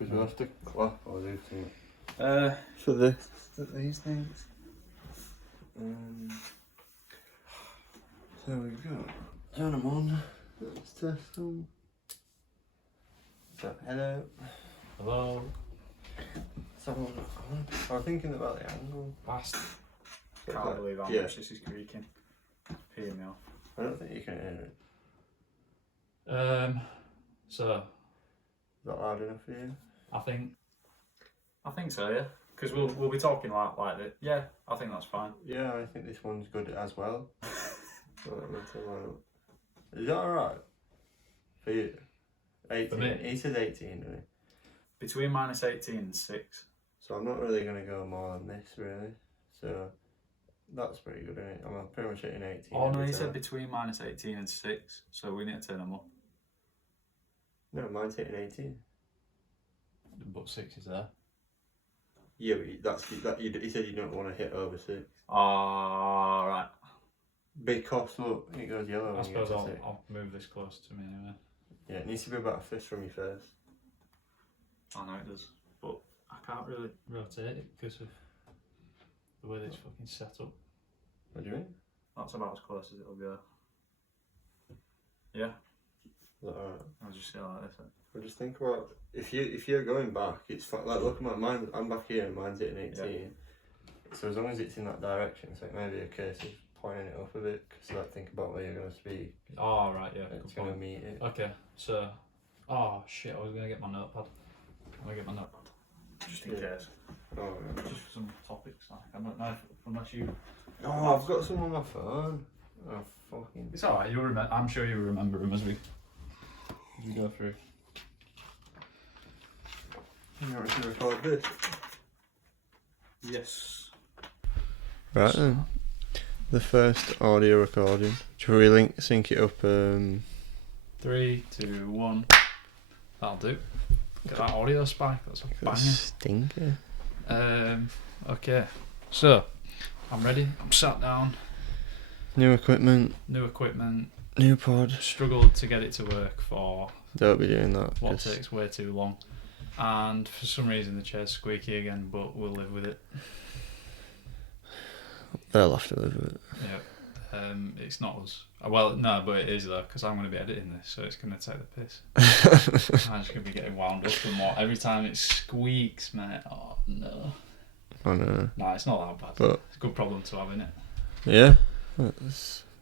Because we'll have to clap or do something. For these things. So we've got. Turn them on. Let's test them. So, hello. Hello. So, I'm thinking about the angle. Bastard. So Can't believe how much this is creaking. Peeing me off. I don't think you can hear it. So Is that loud enough for you? I think so, yeah. Because we'll be talking like this. Yeah, I think that's fine. Yeah, I think this one's good as well. Is that alright? For you? 18. For me? He said 18, doesn't he? Between -18 and 6. So I'm not really going to go more than this, really. So that's pretty good, isn't it? I'm pretty much hitting 18. Oh no, every he time. said between -18 and 6. So we need to turn them up. No, mine's hitting 18. But 6 is there. Yeah, but he said you don't want to hit over 6. Oh, right. Because, look, it goes yellow I when you get suppose to 6. I'll move this close to me anyway. Yeah, it needs to be about a fist from your face. I know it does. But I can't really rotate it because of the way that it's fucking set up. What do you mean? That's about as close as it'll go. Yeah. Is that alright? I'll just say it like this. Well, just think about if you're going back, it's like look at mine. I'm back here and mine's hitting 18. Yeah. So as long as it's in that direction, so it may be a case of pointing it up a bit. Because like think about where you're going to speak. Oh, right, yeah. It's good going to point. meet it. Okay, so. Oh shit, I was going to get my notepad. I'm going to get my notepad. Just in case. Oh, yeah. Just for some topics, like, I don't know if, unless you. Oh, I've got some on my phone. Oh fucking. It's alright, you'll remember. I'm sure you'll remember them as we go through. You want to record this? Yes. Right then. The first audio recording. Shall we sync it up? 3, 2, 1. That'll do. Get that audio spike. That's a banger. Stinker. Okay. So, I'm ready. I'm sat down. New equipment. New equipment. New pod. Struggled to get it to work for Don't be doing that. what takes way too long. And for some reason the chair's squeaky again, but we'll live with it. They'll have to live with it. Yeah. It's not us. Well, no, but it is though, because I'm going to be editing this, so it's going to take the piss. I'm just going to be getting wound up and more. Every time it squeaks, mate. Oh, no. I know. Nah, it's not that bad. But It's a good problem to have, innit? yeah,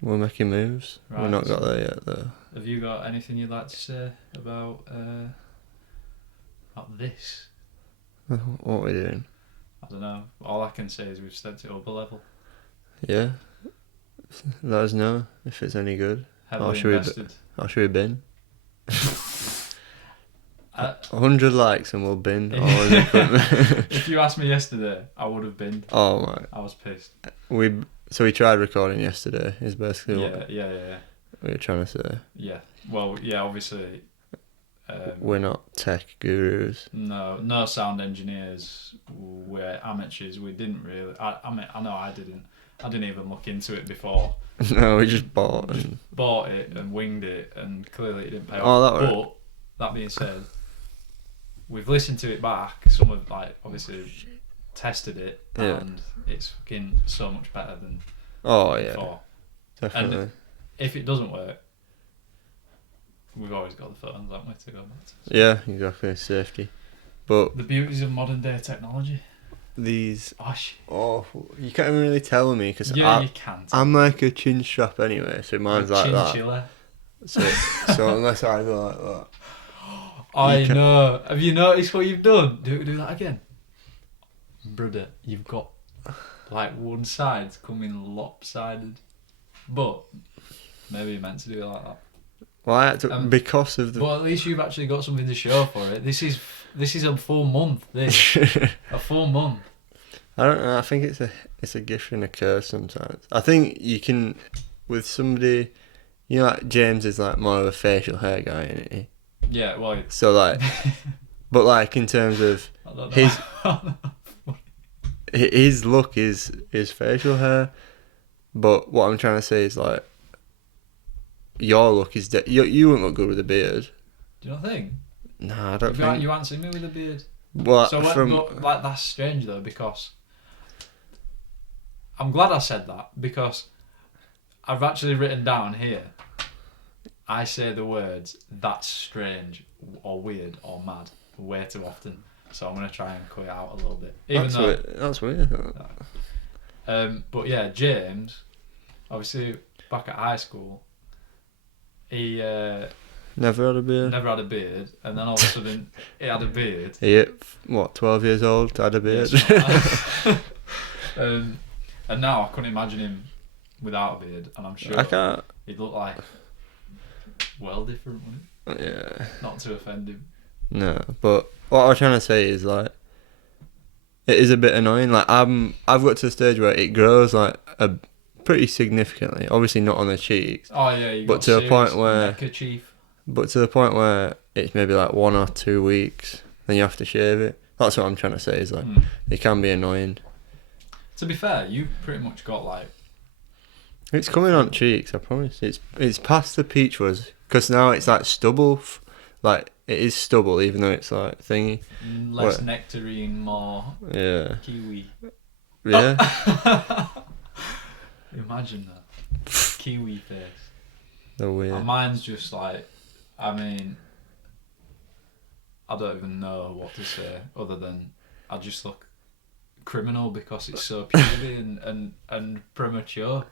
we're making moves. Right, We've not got so there yet though. Have you got anything you'd like to say about this? What are we doing? I don't know. All I can say is we've stepped it up a level. Yeah. Let us know if it's any good. Heavily should we invested. How should we bin? 100 likes and we'll bin all the equipment. If you asked me yesterday, I would have been. Oh my. I was pissed. So we tried recording yesterday is basically what Yeah. we were trying to say. Yeah. Well, yeah, obviously. We're not tech gurus. No sound engineers. We're amateurs. We didn't really. I mean, I know I didn't. I didn't even look into it before. No, we just bought Just and bought it and winged it, and clearly it didn't pay Oh, off. that But that being said, we've listened to it back. Some have obviously tested it, Yeah. and it's fucking so much better than oh yeah, before. definitely. And if it doesn't work, we've always got the phones, haven't we, to go back to. Yeah, exactly, safety. But The beauties of modern day technology. these Oh shit. you can't even really tell me because Yeah, you can't. I'm like a chin strap anyway, so mine's like that. Chinchilla. So unless I go like that. I can- know. Have you noticed what you've done? Do that again. Brother, you've got like one side's coming lopsided. But maybe you're meant to do it like that. Well, I had to because of the. But at least you've actually got something to show for it. This is a full month. This a full month. I don't know. I think it's a gift and a curse sometimes. I think you can with somebody, you know, like James is like more of a facial hair guy, isn't he? Yeah, well, So like, but like in terms of I don't know. his look is facial hair, but what I'm trying to say is like, your look is you wouldn't look good with a beard. Do you not think? Nah, I don't think. You answered me with a beard. What So like that's strange though, because I'm glad I said that, because I've actually written down here. I say the words "that's strange" or "weird" or "mad" way too often, so I'm gonna try and cut it out a little bit. That's weird. But yeah, James, obviously back at high school, he Never had a beard. never had a beard, and then all of a sudden he had a beard. He hit, 12 years old, had a beard. Yeah, and now I couldn't imagine him without a beard, and I'm sure I can't. he'd look like well different, wouldn't he? Yeah. Not to offend him. No, but what I was trying to say is like, it is a bit annoying. Like I've got to the stage where it grows like pretty significantly. Obviously not on the cheeks, Oh yeah, you But got to a point serious where- neckerchief. but to the point where it's maybe like 1 or 2 weeks, then you have to shave it. That's what I'm trying to say. Is like it can be annoying. To be fair, you've pretty much got like It's coming on cheeks. I promise. It's past the peach was, because now it's like stubble. Like it is stubble, even though it's like thingy. less What? nectarine, more Yeah. kiwi. Yeah. Imagine that. Kiwi face. They're weird. And mine's just like, I mean, I don't even know what to say other than I just look criminal because it's so puny and premature.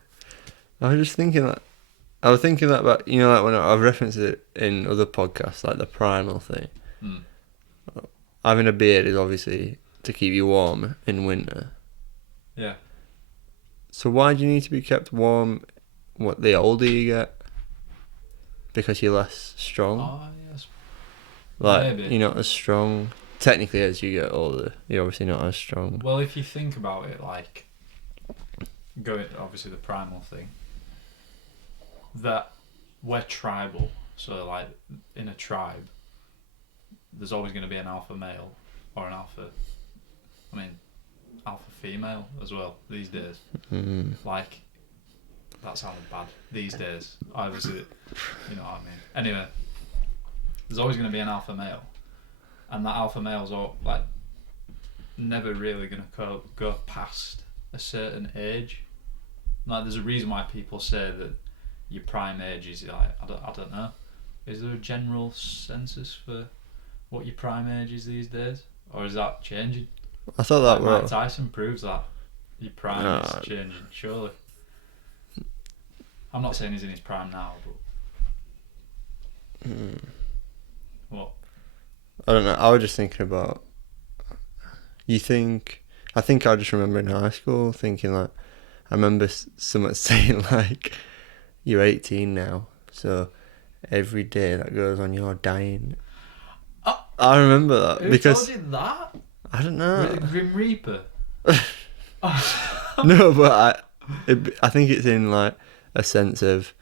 I was just thinking that. I was thinking that about, like when I've referenced it in other podcasts, like the primal thing. Mm. Having a beard is obviously to keep you warm in winter. Yeah. So why do you need to be kept warm? What, the older you get? Because you're less strong. Oh yes. Like maybe. you're not as strong. Technically, as you get older, you're obviously not as strong. Well, if you think about it, like going obviously the primal thing, that we're tribal, so like in a tribe, there's always going to be an alpha male or an alpha female as well these days. Mm. Like that sounded bad. These days, obviously, you know what I mean. Anyway, there's always going to be an alpha male, and that alpha male's all like never really going to go past a certain age. Like there's a reason why people say that your prime age is like I don't know. Is there a general census for what your prime age is these days, or is that changing? I thought that Like Mike was. Tyson proves that your prime Nah. is changing. Surely. I'm not saying he's in his prime now, but what? I don't know. I was just thinking about. I think I just remember in high school thinking like, I remember someone saying like, you're 18 now, so every day that goes on, you're dying. I remember that Who because told you that? I don't know. Grim Reaper. No, but I think it's in like a sense of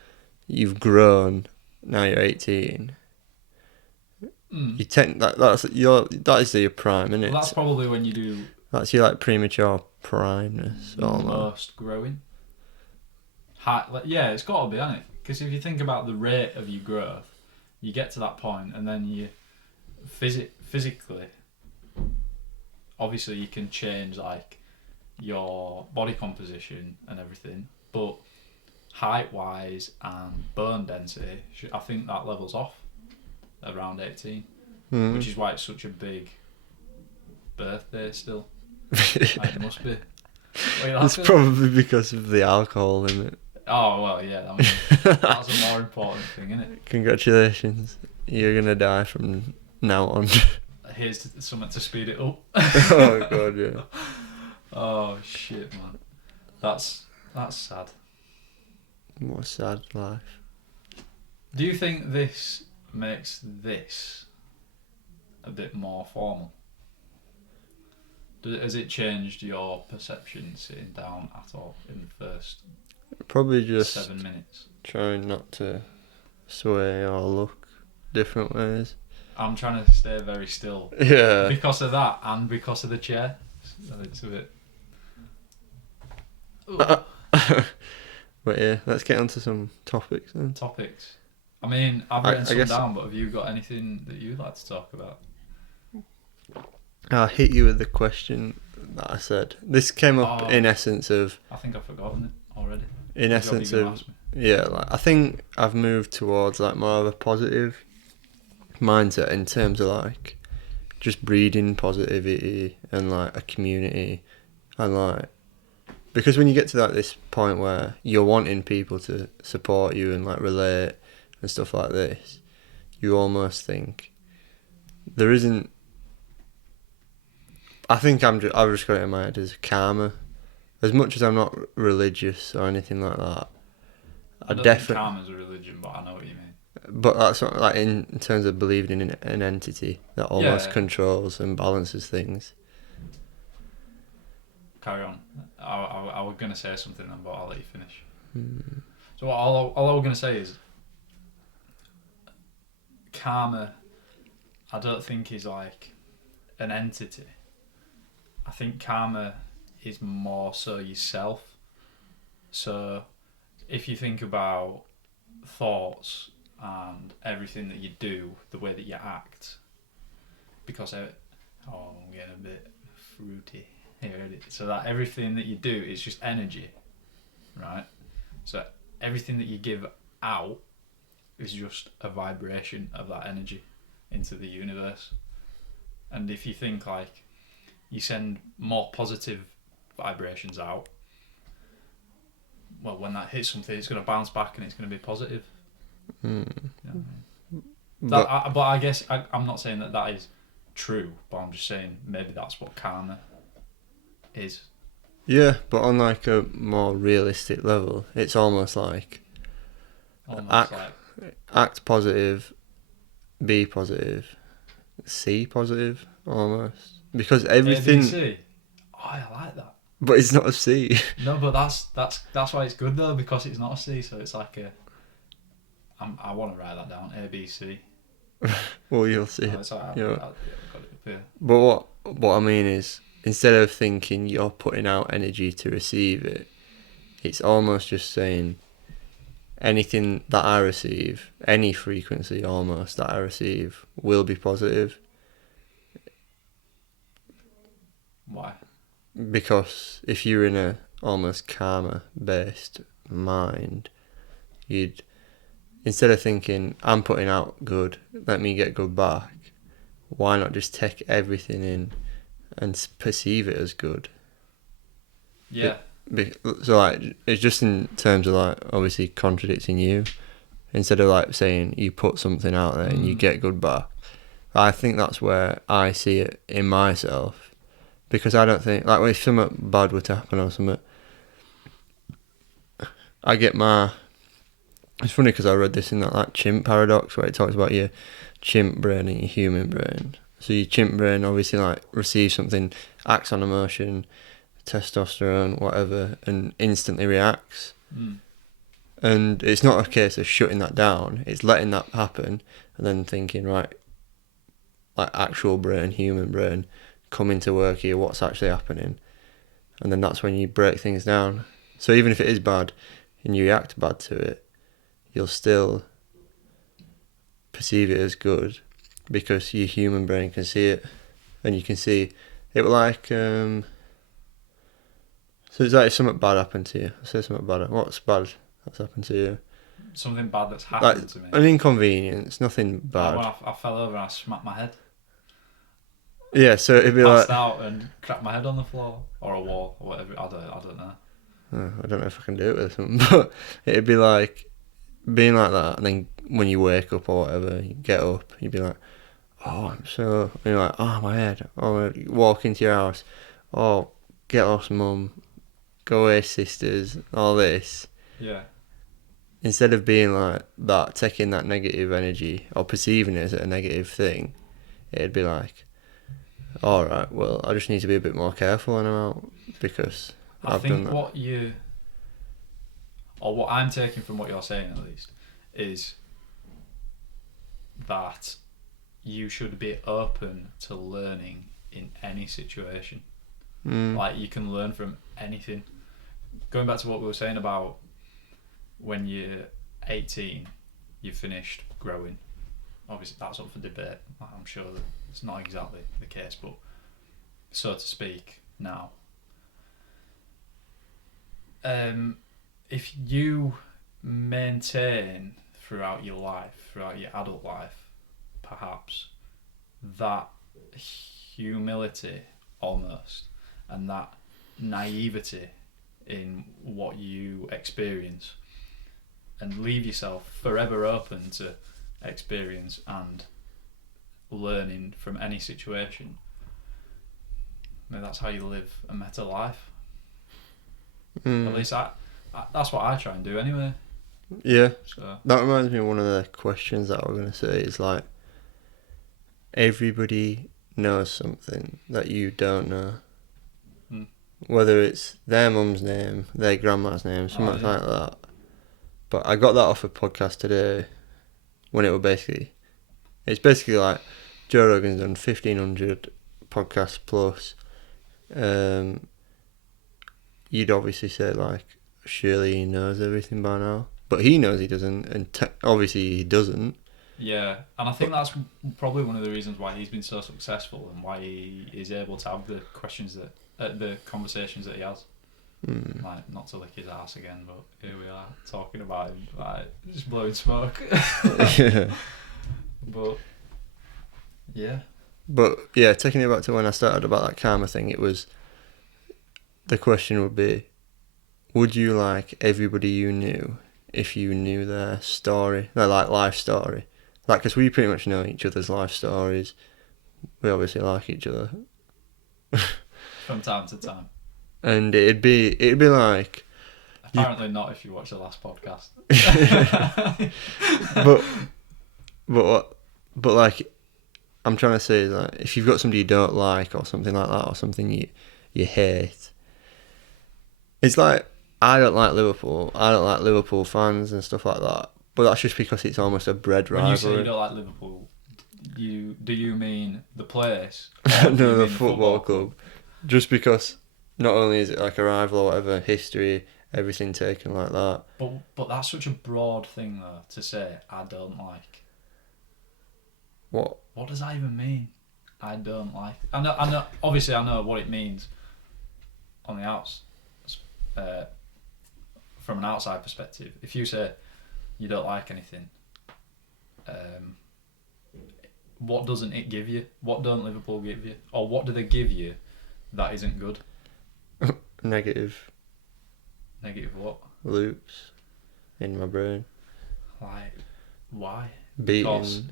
you've grown. Now you're 18. Mm. You that is your prime, isn't it? Well, that's probably when you do That's your like premature primeness. Almost. most growing. Yeah, it's got to be, hasn't it? Because if you think about the rate of your growth, you get to that point, and then you physically, obviously, you can change like your body composition and everything, but height-wise and bone density, I think that levels off around 18, which is why it's such a big birthday still. Like, it must be. It's probably because of the alcohol in it. Oh well, yeah, that's a more important thing, isn't it? Congratulations, you're gonna die from now on. Here's something to speed it up. Oh god, yeah. Oh shit, man, that's sad. What a sad life. Do you think this makes this a bit more formal? Has it changed your perception sitting down at all in the first Probably just 7 minutes? trying not to sway or look different ways. I'm trying to stay very still Yeah. because of that and because of the chair. So it's a bit. But yeah, let's get onto some topics then. Topics. I mean, I've written some guess down, but have you got anything that you'd like to talk about? I'll hit you with the question that I said. This came up in essence of. I think I've forgotten it already. In essence of, yeah, like I think I've moved towards like more of a positive mindset in terms of like just breeding positivity and like a community, and like because when you get to like this point where you're wanting people to support you and like relate and stuff like this, you almost think there isn't. I think I've just got it in my head as karma. As much as I'm not religious or anything like that, I don't think karma's a religion, but I know what you mean. But that's what, like in terms of believing in an entity that almost controls and balances things. Carry on. I was going to say something then, but I'll let you finish. So all I was going to say is karma, I don't think is like an entity. I think karma is more so yourself. So if you think about thoughts and everything that you do, the way that you act, because I'm getting a bit fruity here. So that everything that you do is just energy, right? So everything that you give out is just a vibration of that energy into the universe. And if you think like you send more positive vibrations out, well, when that hits something, it's going to bounce back and it's going to be positive. You know what I mean? But I guess I'm not saying that is true, but I'm just saying maybe that's what karma is. Yeah, but on like a more realistic level, it's almost like act positive, be positive, see positive, almost. Because everything... ABC. Oh, I like that. But it's not a C. No, but that's why it's good though, because it's not a C, so it's like a... I want to write that down, ABC. Well, you'll see it. It's alright, You know. I've got it up here. But what I mean is, instead of thinking you're putting out energy to receive it, it's almost just saying anything that I receive, any frequency almost that I receive, will be positive. Why? Because if you're in a almost karma based mind, you'd, instead of thinking I'm putting out good, let me get good back, why not just take everything in and perceive it as good? Yeah. So like it's just in terms of like obviously contradicting you, instead of like saying you put something out there and you get good back. I think that's where I see it in myself, because I don't think like if something bad were to happen or something, I get my... It's funny because I read this in that chimp paradox where it talks about your chimp brain and your human brain. So your chimp brain obviously like receives something, acts on emotion, testosterone, whatever, and instantly reacts. And it's not a case of shutting that down, it's letting that happen and then thinking, right, like actual brain, human brain, come into work here, what's actually happening? And then that's when you break things down. So even if it is bad and you react bad to it, you'll still perceive it as good because your human brain can see it, and you can see it like so it's like if something bad happened to you. Say something bad. What's bad that's happened to you? Something bad that's happened like, to me. An inconvenience, nothing bad. When I fell over and I smacked my head. Yeah, so it'd be Passed like out and cracked my head on the floor or a wall or whatever. I don't know. I don't know if I can do it with something, but it'd be like being like that, and then when you wake up or whatever, you get up, you'd be like, oh, I'm so... And you're like, oh, my head. Oh, you walk into your house. Oh, get lost, mum. Go away, sisters. All this. Yeah. Instead of being like that, taking that negative energy or perceiving it as a negative thing, it'd be like, all right, well, I just need to be a bit more careful when I'm out because I've done that. What I'm taking from what you're saying at least, is that you should be open to learning in any situation. Like you can learn from anything. Going back to what we were saying about when you're 18, you've finished growing. Obviously, that's up for debate. I'm sure that it's not exactly the case, but so to speak now. If you maintain throughout your life, throughout your adult life, perhaps, that humility almost, and that naivety in what you experience, and leave yourself forever open to experience and learning from any situation, maybe that's how you live a meta life. At least that's what I try and do anyway. Yeah. So That reminds me of one of the questions that I was going to say is like, everybody knows something that you don't know. Whether it's their mum's name, their grandma's name, something like that. But I got that off a podcast today when it's basically like Joe Rogan's done 1,500 podcasts plus. You'd obviously say like, surely he knows everything by now. But he knows he doesn't, and obviously he doesn't. yeah, and I think that's probably one of the reasons why he's been so successful and why he is able to have the the conversations that he has. Like, not to lick his ass again, but here we are talking about him, like, just blowing smoke. Yeah. But yeah. But yeah, taking it back to when I started about that karma thing, the question would be, would you like everybody you knew if you knew their story, their like life story? Like, because we pretty much know each other's life stories. We obviously like each other. From time to time. And it'd be like... Apparently not if you watch the last podcast. but like, I'm trying to say is like, if you've got somebody you don't like or something like that, or something you hate, it's like, I don't like Liverpool fans and stuff like that, but that's just because it's almost a bred rivalry. When you say you don't like Liverpool, do you mean the place? No, the football club. Just because not only is it like a rival or whatever, history, everything taken like that. But that's such a broad thing though, to say I don't like. What? What does that even mean? I don't like. I know. Obviously, I know what it means on the outs. From an outside perspective, if you say you don't like anything, what doesn't it give you? What don't Liverpool give you? Or what do they give you that isn't good? Negative what? loops in my brain. Like, why? Beating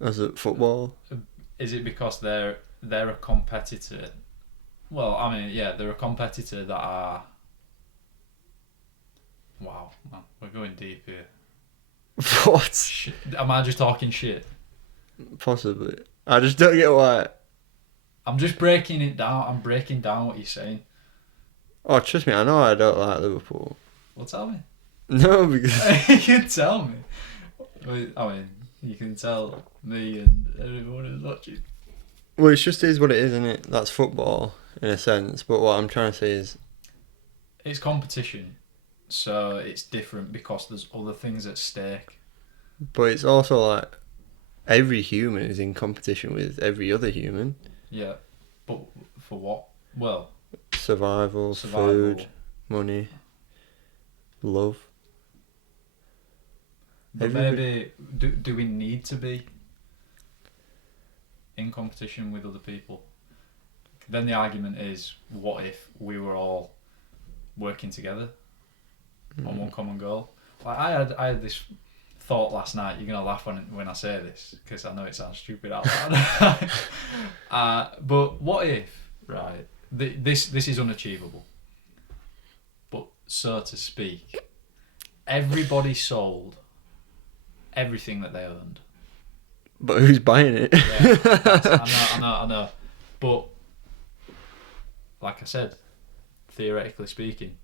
as a football. Is it because they're a competitor? Well, I mean, yeah, they're a competitor that are... Wow, man, we're going deep here. What? Shit. Am I just talking shit? Possibly. I just don't get why. I'm just breaking it down. I'm breaking down what you're saying. Oh, trust me, I know I don't like Liverpool. Well, tell me. No, because... You can tell me. I mean, you can tell me and everyone who's watching. Well, it just is what it is, isn't it? That's football, in a sense. But what I'm trying to say is... It's competition, so it's different because there's other things at stake. But it's also like, every human is in competition with every other human. Yeah, but for what? Well... Survival, food, money, love. But maybe, do we need to be in competition with other people? Then the argument is, what if we were all working together on one common goal? Like I had this thought last night. You're gonna laugh when I say this because I know it sounds stupid out loud. But what if, right? This is unachievable. But so to speak, everybody sold everything that they owned. But who's buying it? Yeah, I know. But like I said, theoretically speaking,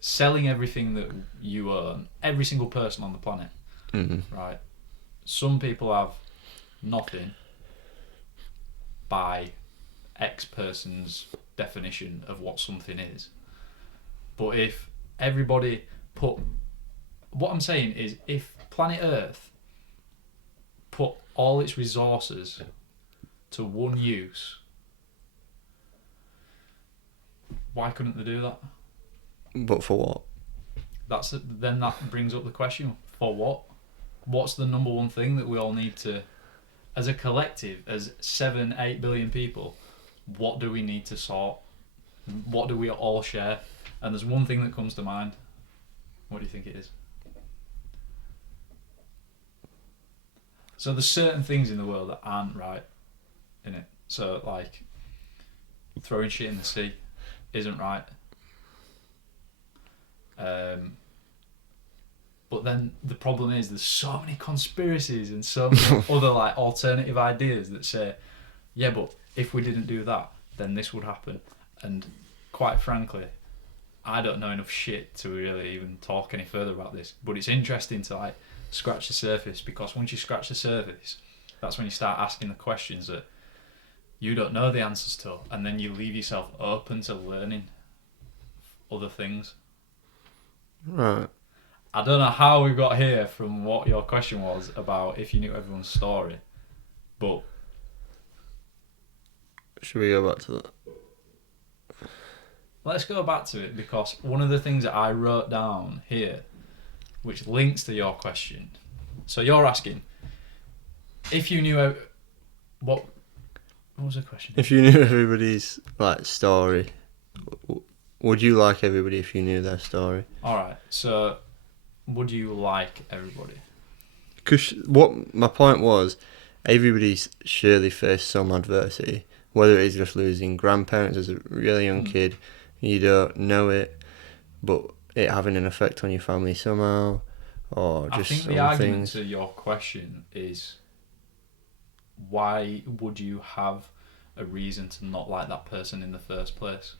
selling everything that you own, every single person on the planet, right? Some people have nothing by X person's definition of what something is. But if everybody put what I'm saying is, if planet Earth put all its resources to one use, why couldn't they do that? But for what? Then that brings up the question: for what? What's the number one thing that we all need to, as a collective, as 7-8 billion people, what do we need to sort? What do we all share? And there's one thing that comes to mind. What do you think it is? So there's certain things in the world that aren't right, in it. So like throwing shit in the sea isn't right. But then the problem is there's so many conspiracies and so many other like alternative ideas that say, yeah, but if we didn't do that, then this would happen. And quite frankly, I don't know enough shit to really even talk any further about this. But it's interesting to like scratch the surface, because once you scratch the surface, that's when you start asking the questions that you don't know the answers to, and then you leave yourself open to learning other things. Right. I don't know how we got here from what your question was about if you knew everyone's story, but Should we go back to that? let's go back to it, because one of the things that I wrote down here, which links to your question. So you're asking if you knew what was the question? If you knew everybody's like story, would you like everybody if you knew their story? All right. So would you like everybody? Because what my point was, everybody's surely faced some adversity, whether it is just losing grandparents as a really young kid, you don't know it, but it having an effect on your family somehow, or just I think the other argument things. to your question is, why would you have a reason to not like that person in the first place?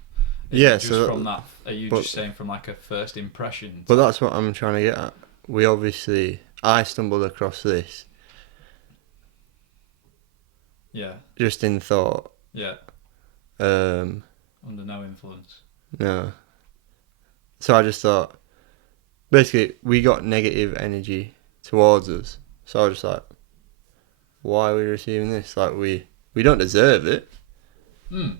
Yeah, Just so from that, are you just saying from like a first impression? But that's what I'm trying to get at. I stumbled across this. Yeah. Just in thought. Yeah. Um. Under no influence. No. So I just thought, basically, we got negative energy towards us. So I was just like, why are we receiving this? Like, we don't deserve it. Yeah.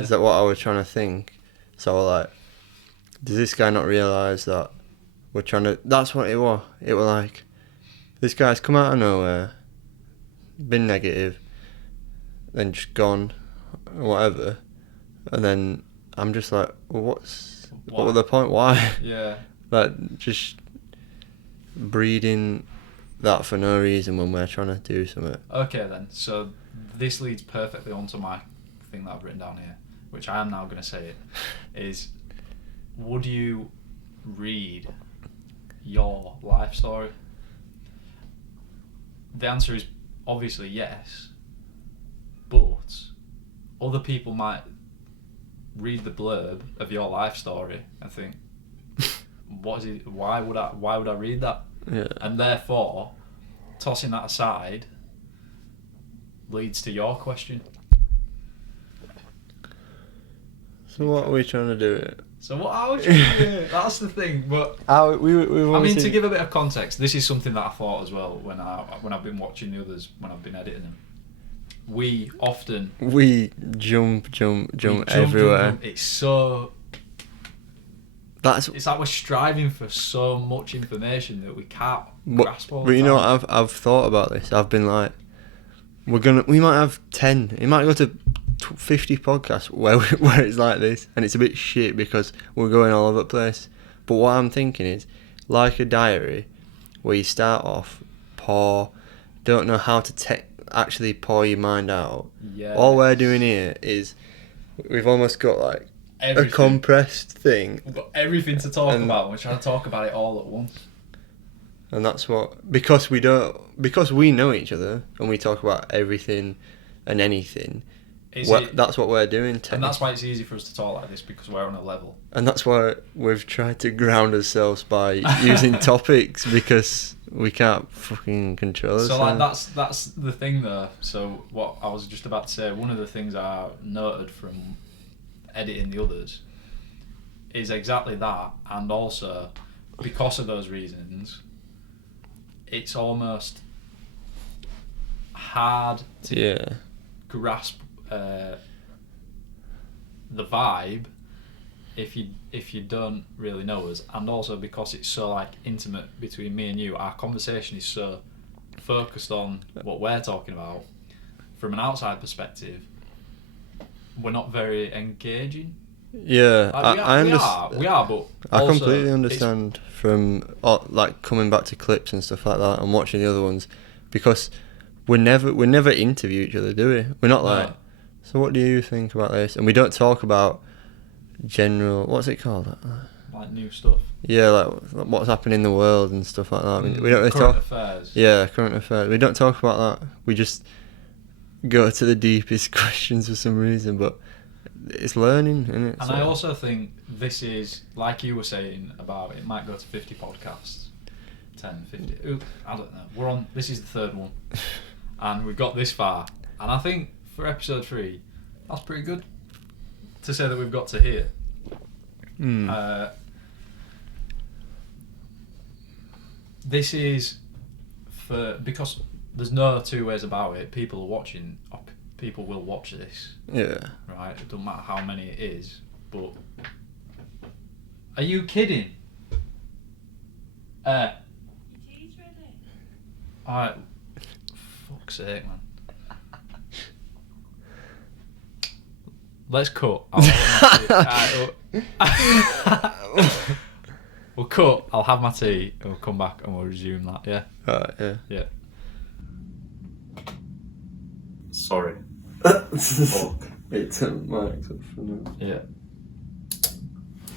Is that what I was trying to think? So I was like, does this guy not realise that we're trying to... That's what it was. It was like, this guy's come out of nowhere, been negative, then just gone, whatever. And then I'm just like, well, what was the point? Why? Yeah. Like, just breeding that for no reason when we're trying to do something. Okay then, so this leads perfectly onto my thing that I've written down here, which I am now going to say it, is would you read your life story? The answer is obviously yes, but other people might read the blurb of your life story and think, what is it? Why would I read that? Yeah. And therefore, tossing that aside leads to your question. So what are we trying to do here? So what are we trying to do? That's the thing. But We've I mean, to give a bit of context, this is something that I thought as well when I've been watching the others, when I've been editing them. We jump everywhere. It's so... It's like we're striving for so much information that we can't grasp all the But you time. know what, I've thought about this. I've been like, we might have 10. It might go to 50 podcasts where it's like this, and it's a bit shit because we're going all over the place. But what I'm thinking is, like a diary, where you start off poor, don't know how to actually pour your mind out. Yeah. All we're doing here is, we've almost got like Everything. a compressed thing. We've got everything to talk about, and we're trying to talk about it all at once. And that's what, because we know each other and we talk about everything and anything. That's what we're doing. And that's why it's easy for us to talk like this, because we're on a level. And that's why we've tried to ground ourselves by using topics, because we can't fucking control ourselves. So like that's the thing though. So what I was just about to say, one of the things I noted from editing the others is exactly that, and also because of those reasons, it's almost hard to grasp the vibe if you don't really know us, and also because it's so like intimate between me and you, our conversation is so focused on what we're talking about. From an outside perspective, we're not very engaging. Yeah, Like, we are, but I also completely understand from like coming back to clips and stuff like that and watching the other ones, because we never interview each other, do we? We're not like, No. so what do you think about this? And we don't talk about general, what's it called? Like new stuff. Yeah, like what's happening in the world and stuff like that. We don't really Current talk. affairs. Yeah, current affairs. We don't talk about that. We just go to the deepest questions for some reason, but it's learning, isn't it? And So, I also think this is, like you were saying about, it might go to 50 podcasts. 10, 50. Ooh, I don't know. This is the third one. And we've got this far. And I think for episode 3, that's pretty good to say that we've got to here. This is because there's no two ways about it. People are watching, people will watch this. yeah. Right? It doesn't matter how many it is, but are you kidding? Your tea's ready. Alright. Fuck's sake, man. Let's cut. We'll cut. I'll have my tea and we'll come back and we'll resume that, yeah? Right, yeah. Yeah. Sorry. Fuck. It's mic's up for now. Yeah.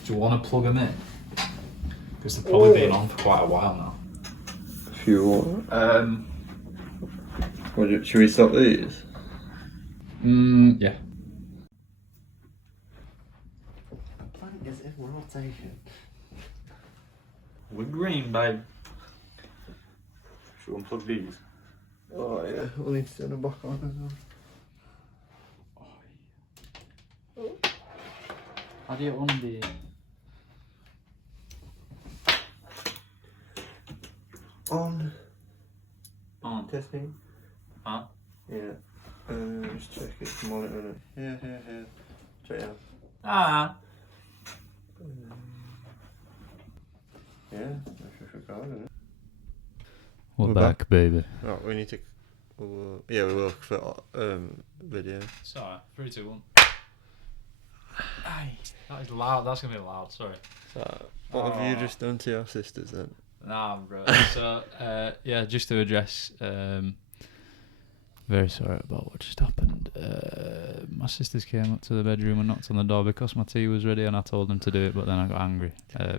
Do you want to plug them in? Because they've probably been on for quite a while now. If you want. Should we stop these? Yeah. Playing as if we're all taken. We're green, babe. Should we unplug these? Oh yeah, we'll need to turn them back on as well. How do you on the... On. Testing. Huh? Yeah. Just check it's monitoring it. Here. Check it out. Ah. Yeah, that's just recording it. We're back, baby. Right, we need to. Yeah, we will for video. Sorry, 3, 2, 1. Aye. That is loud. That's gonna be loud. Sorry. So, what have you just done to your sisters then? Nah, bro. So, yeah, just to address. Very sorry about what just happened. My sisters came up to the bedroom and knocked on the door because my tea was ready, and I told them to do it, but then I got angry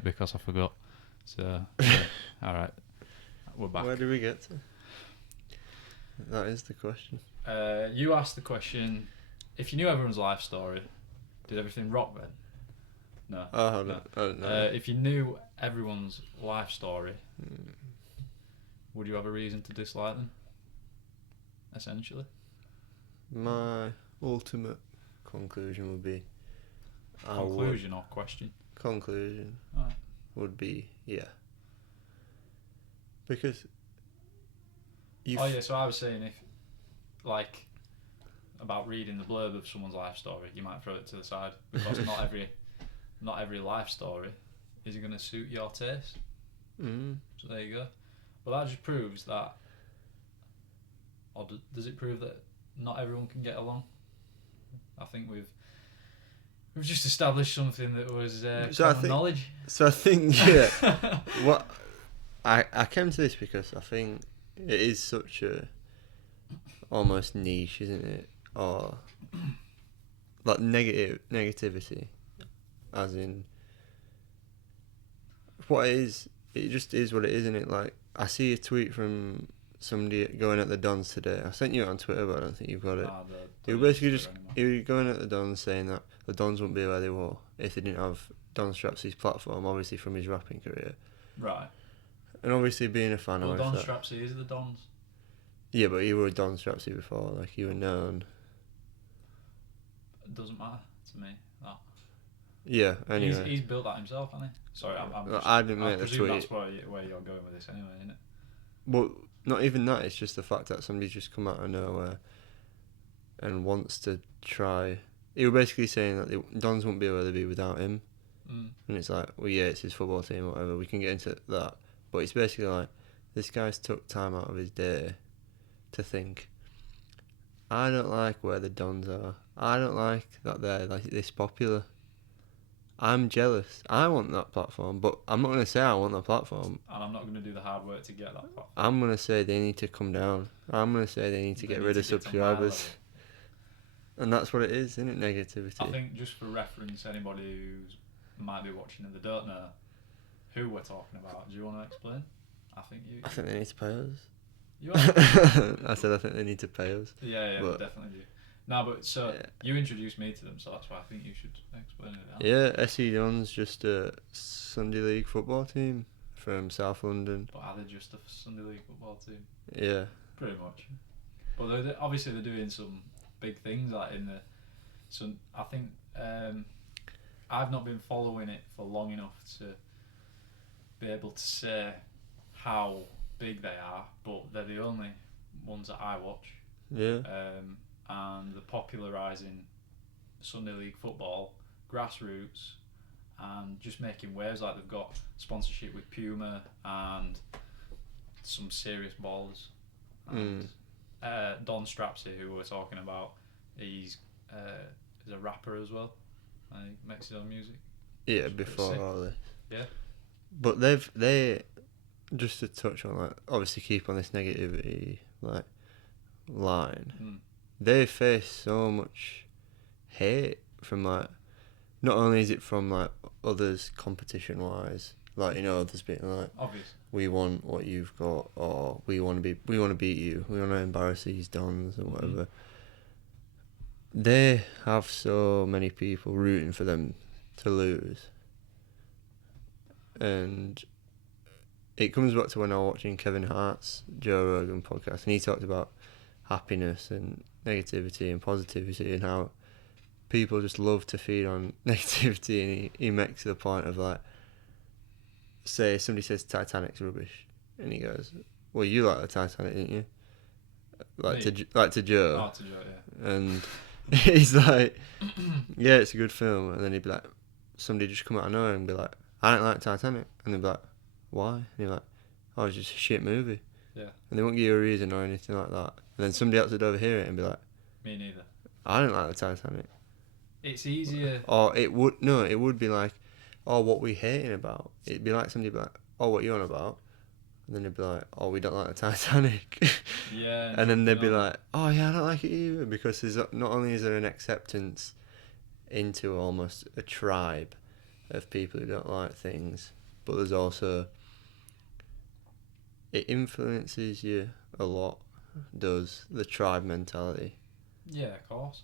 because I forgot. So, yeah. All right, we're back. Where did we get to? That is the question. You asked the question: if you knew everyone's life story, did everything rock then? No. Oh, no. I don't know. If you knew everyone's life story, would you have a reason to dislike them? Essentially. My ultimate conclusion would be. Conclusion or question? Conclusion Alright. would be yeah. Because. So I was saying if, like, about reading the blurb of someone's life story, you might throw it to the side because not every life story is going to suit your taste. So there you go. Well, that just proves that, or does it prove that not everyone can get along? I think we've just established something that was common knowledge. So I think yeah. What I came to this because I think it is such a almost niche, isn't it? Or like negativity, as in what it is. It just is what it is, isn't it? Like I see a tweet from somebody going at the Dons today. I sent you it on Twitter, but I don't think you've got it. He was basically he was going at the Dons saying that the Dons wouldn't be where they were if they didn't have Don Strapsy's platform, obviously from his rapping career. Right. And obviously being a fan of Don Strapsy is the Dons. Yeah, but you were Don Strapsy before, like you were known. It doesn't matter to me. That. Yeah. Anyway, He's built that himself, hasn't he? Sorry, I'm Well, just, I didn't I make the presume tweet. that's where you're going with this anyway, isn't it? but not even that. It's just the fact that somebody's just come out of nowhere and wants to try. He was basically saying that the Dons wouldn't be able to be without him, and it's like, well, yeah, it's his football team, or whatever. We can get into that, but it's basically like this guy's took time out of his day to think. I don't like where the Dons are. I don't like that they're like this popular. I'm jealous. I want that platform, but I'm not going to say I want that platform. And I'm not going to do the hard work to get that platform. I'm going to say they need to come down. I'm going to say they need to get rid of subscribers. And that's what it is, isn't it? Negativity. I think just for reference, anybody who might be watching and they don't know who we're talking about, do you want to explain? I think they need to pay us. You are? I said I think they need to pay us. Yeah, but, they definitely do. No, but so yeah. You introduced me to them, so that's why I think you should explain it. Yeah, SE Dons just a Sunday League football team from South London. But are they just a Sunday League football team? Yeah. Pretty much. But obviously they're doing some big things like in the. So I think I've not been following it for long enough to be able to say how big they are, but they're the only ones that I watch. Yeah. And they're popularising Sunday League football, grassroots, and just making waves. Like they've got sponsorship with Puma and some serious ballers. And Don Strapsy, who we're talking about, he's a rapper as well. He makes his own music. Yeah, before all this. Yeah. But they just to touch on, like, obviously keep on this negativity like line. They face so much hate from like, not only is it from like others competition wise, like, you know, others being like, obvious, we want what you've got, or we want to beat you, we want to embarrass these Dons or whatever. They have so many people rooting for them to lose, and it comes back to when I was watching Kevin Hart's Joe Rogan podcast, and he talked about happiness and negativity and positivity and how people just love to feed on negativity, and he makes the point of like, say somebody says Titanic's rubbish, and he goes, well, you like the Titanic, didn't you? Like to Joe. Oh, to Joe, yeah. And he's like, yeah, it's a good film, and then he'd be like, somebody just come out of nowhere and be like, I don't like Titanic, and they'd be like, why? And you're like, oh, it's just a shit movie. Yeah. And they won't give you a reason or anything like that. And then somebody else would overhear it and be like, me neither. I don't like the Titanic. It's easier. Or it would be like, oh, what we hating about? It'd be like somebody be like, oh, what you on about? And then they'd be like, oh, we don't like the Titanic. Yeah. And then they'd be like, oh yeah, I don't like it either, because there's not only is there an acceptance into almost a tribe of people who don't like things, but there's also, it influences you a lot, does the tribe mentality. Yeah, of course.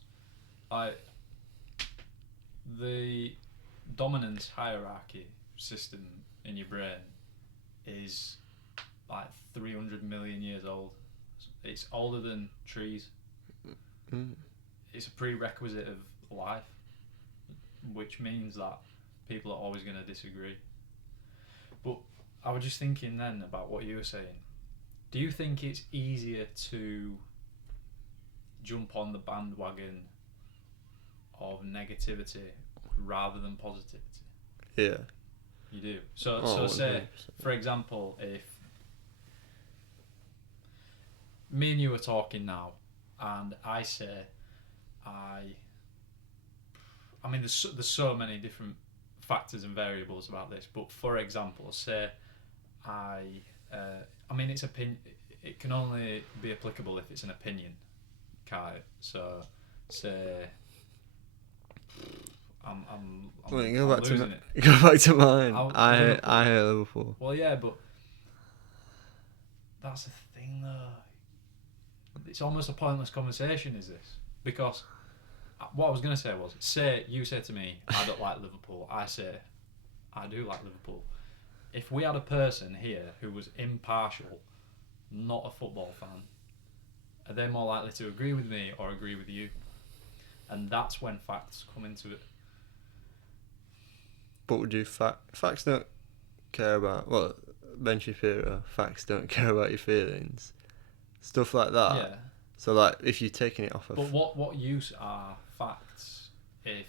The dominance hierarchy system in your brain is like 300 million years old. It's older than trees. It's a prerequisite of life, which means that people are always going to disagree. But I was just thinking then about what you were saying. Do you think it's easier to jump on the bandwagon of negativity rather than positivity? Yeah. You do. So say, 100%. For example, if me and you are talking now, and I say, I mean, there's so many different factors and variables about this, but for example, say I mean, it can only be applicable if it's an opinion, Kai. So say I'm go back losing it. Go back to mine. I hate Liverpool. Well, yeah, but that's the thing, though. It's almost a pointless conversation, is this? Because what I was going to say was, say you say to me, I don't like Liverpool. I say, I do like Liverpool. If we had a person here who was impartial, not a football fan, are they more likely to agree with me or agree with you? And that's when facts come into it. But would you facts don't care about, well, Ben Shapiro, facts don't care about your feelings, stuff like that. Yeah. So like if you're taking it off of, But what use are facts if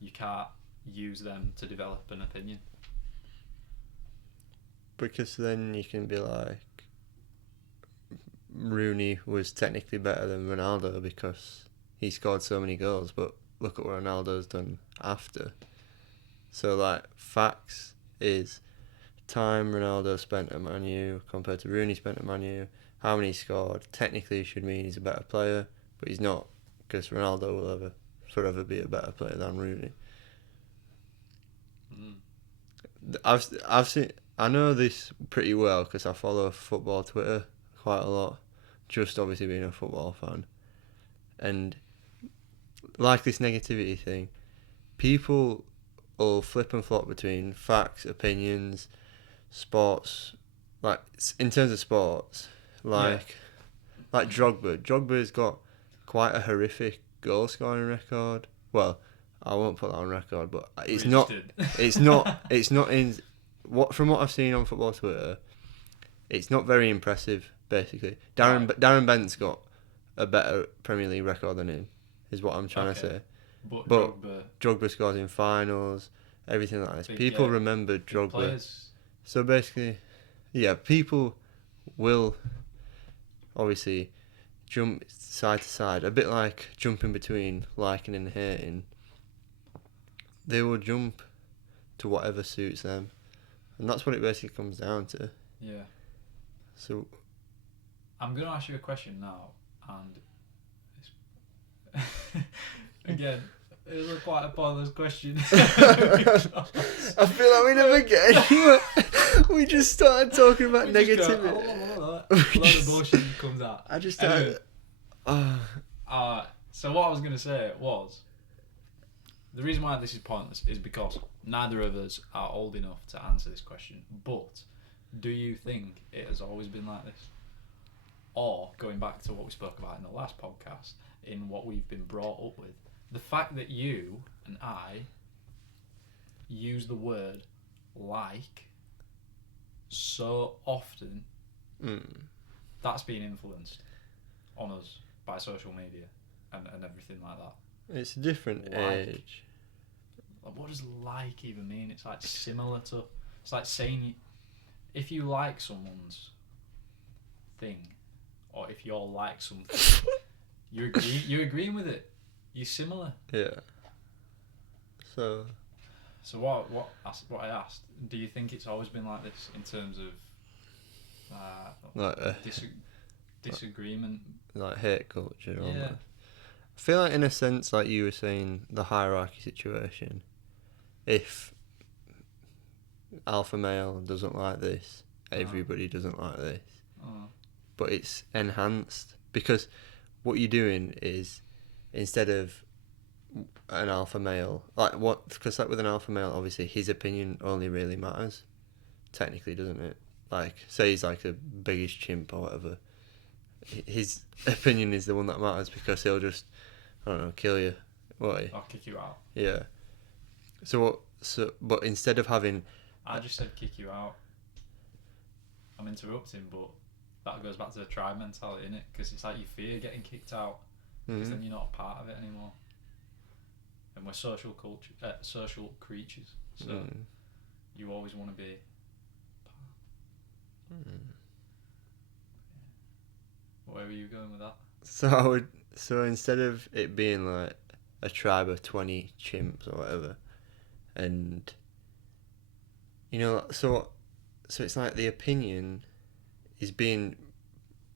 you can't use them to develop an opinion? because then you can be like, Rooney was technically better than Ronaldo because he scored so many goals, but look at what Ronaldo's done after. So like facts is time Ronaldo spent at Man U compared to Rooney spent at Man U, how many he scored technically should mean he's a better player, but he's not, because Ronaldo will forever be a better player than Rooney. I've seen, I know this pretty well because I follow football Twitter quite a lot, just obviously being a football fan, and like this negativity thing, people will flip and flop between facts, opinions, sports. Like in terms of sports, like Drogba's got quite a horrific goal scoring record. Well, I won't put that on record, but it's not. It's not. It's not in what from what I've seen on football Twitter. It's not very impressive. Basically, Darren Bent's got a better Premier League record than him. Is what I'm trying to say. But Drogba scores in finals, everything like this. People remember Drogba. Players. So basically, yeah, people will obviously jump side to side, a bit like jumping between liking and hating. They will jump to whatever suits them, and that's what it basically comes down to. Yeah. So I'm going to ask you a question now, and it's again, it was quite a pointless question. I feel like we never get anywhere. We just started talking about negativity. A lot of bullshit comes out. I just Anyway, started. so what I was going to say was, the reason why this is pointless is because neither of us are old enough to answer this question. But do you think it has always been like this? Or, going back to what we spoke about in the last podcast, in what we've been brought up with, the fact that you and I use the word like so often, that's been influenced on us by social media and everything like that. It's a different age. What does like even mean? It's like similar to, it's like saying if you like someone's thing, or if you're like something, you're agreeing with it. You're similar. Yeah. So what I asked, do you think it's always been like this in terms of disagreement? Like hate culture. Yeah. Almost. I feel like in a sense, like you were saying, the hierarchy situation. If alpha male doesn't like this, everybody doesn't like this. But it's enhanced because what you're doing is, instead of an alpha male, because with an alpha male, obviously his opinion only really matters, technically, doesn't it? Like, say he's like the biggest chimp or whatever, his opinion is the one that matters because he'll just, I don't know, kill you. What? I'll kick you out. Yeah. But instead of having, I just said kick you out. I'm interrupting, but that goes back to the tribe mentality, innit? Because it's like you fear getting kicked out, because then you're not a part of it anymore. And we're social creatures, so you always want to be part. Where were you going with that? So instead of it being like a tribe of 20 chimps or whatever, and so it's like the opinion is being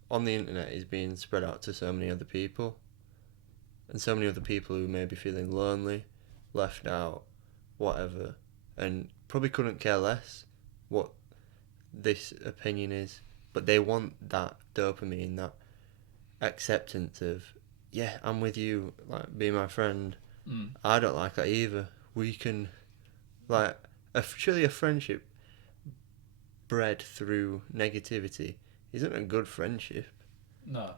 on the internet is being spread out to so many other people, and so many other people who may be feeling lonely, left out, whatever, and probably couldn't care less what this opinion is, but they want that dopamine, that acceptance of, yeah, I'm with you, like, be my friend. I don't like that either. We can, like, surely a friendship bred through negativity isn't a good friendship. No.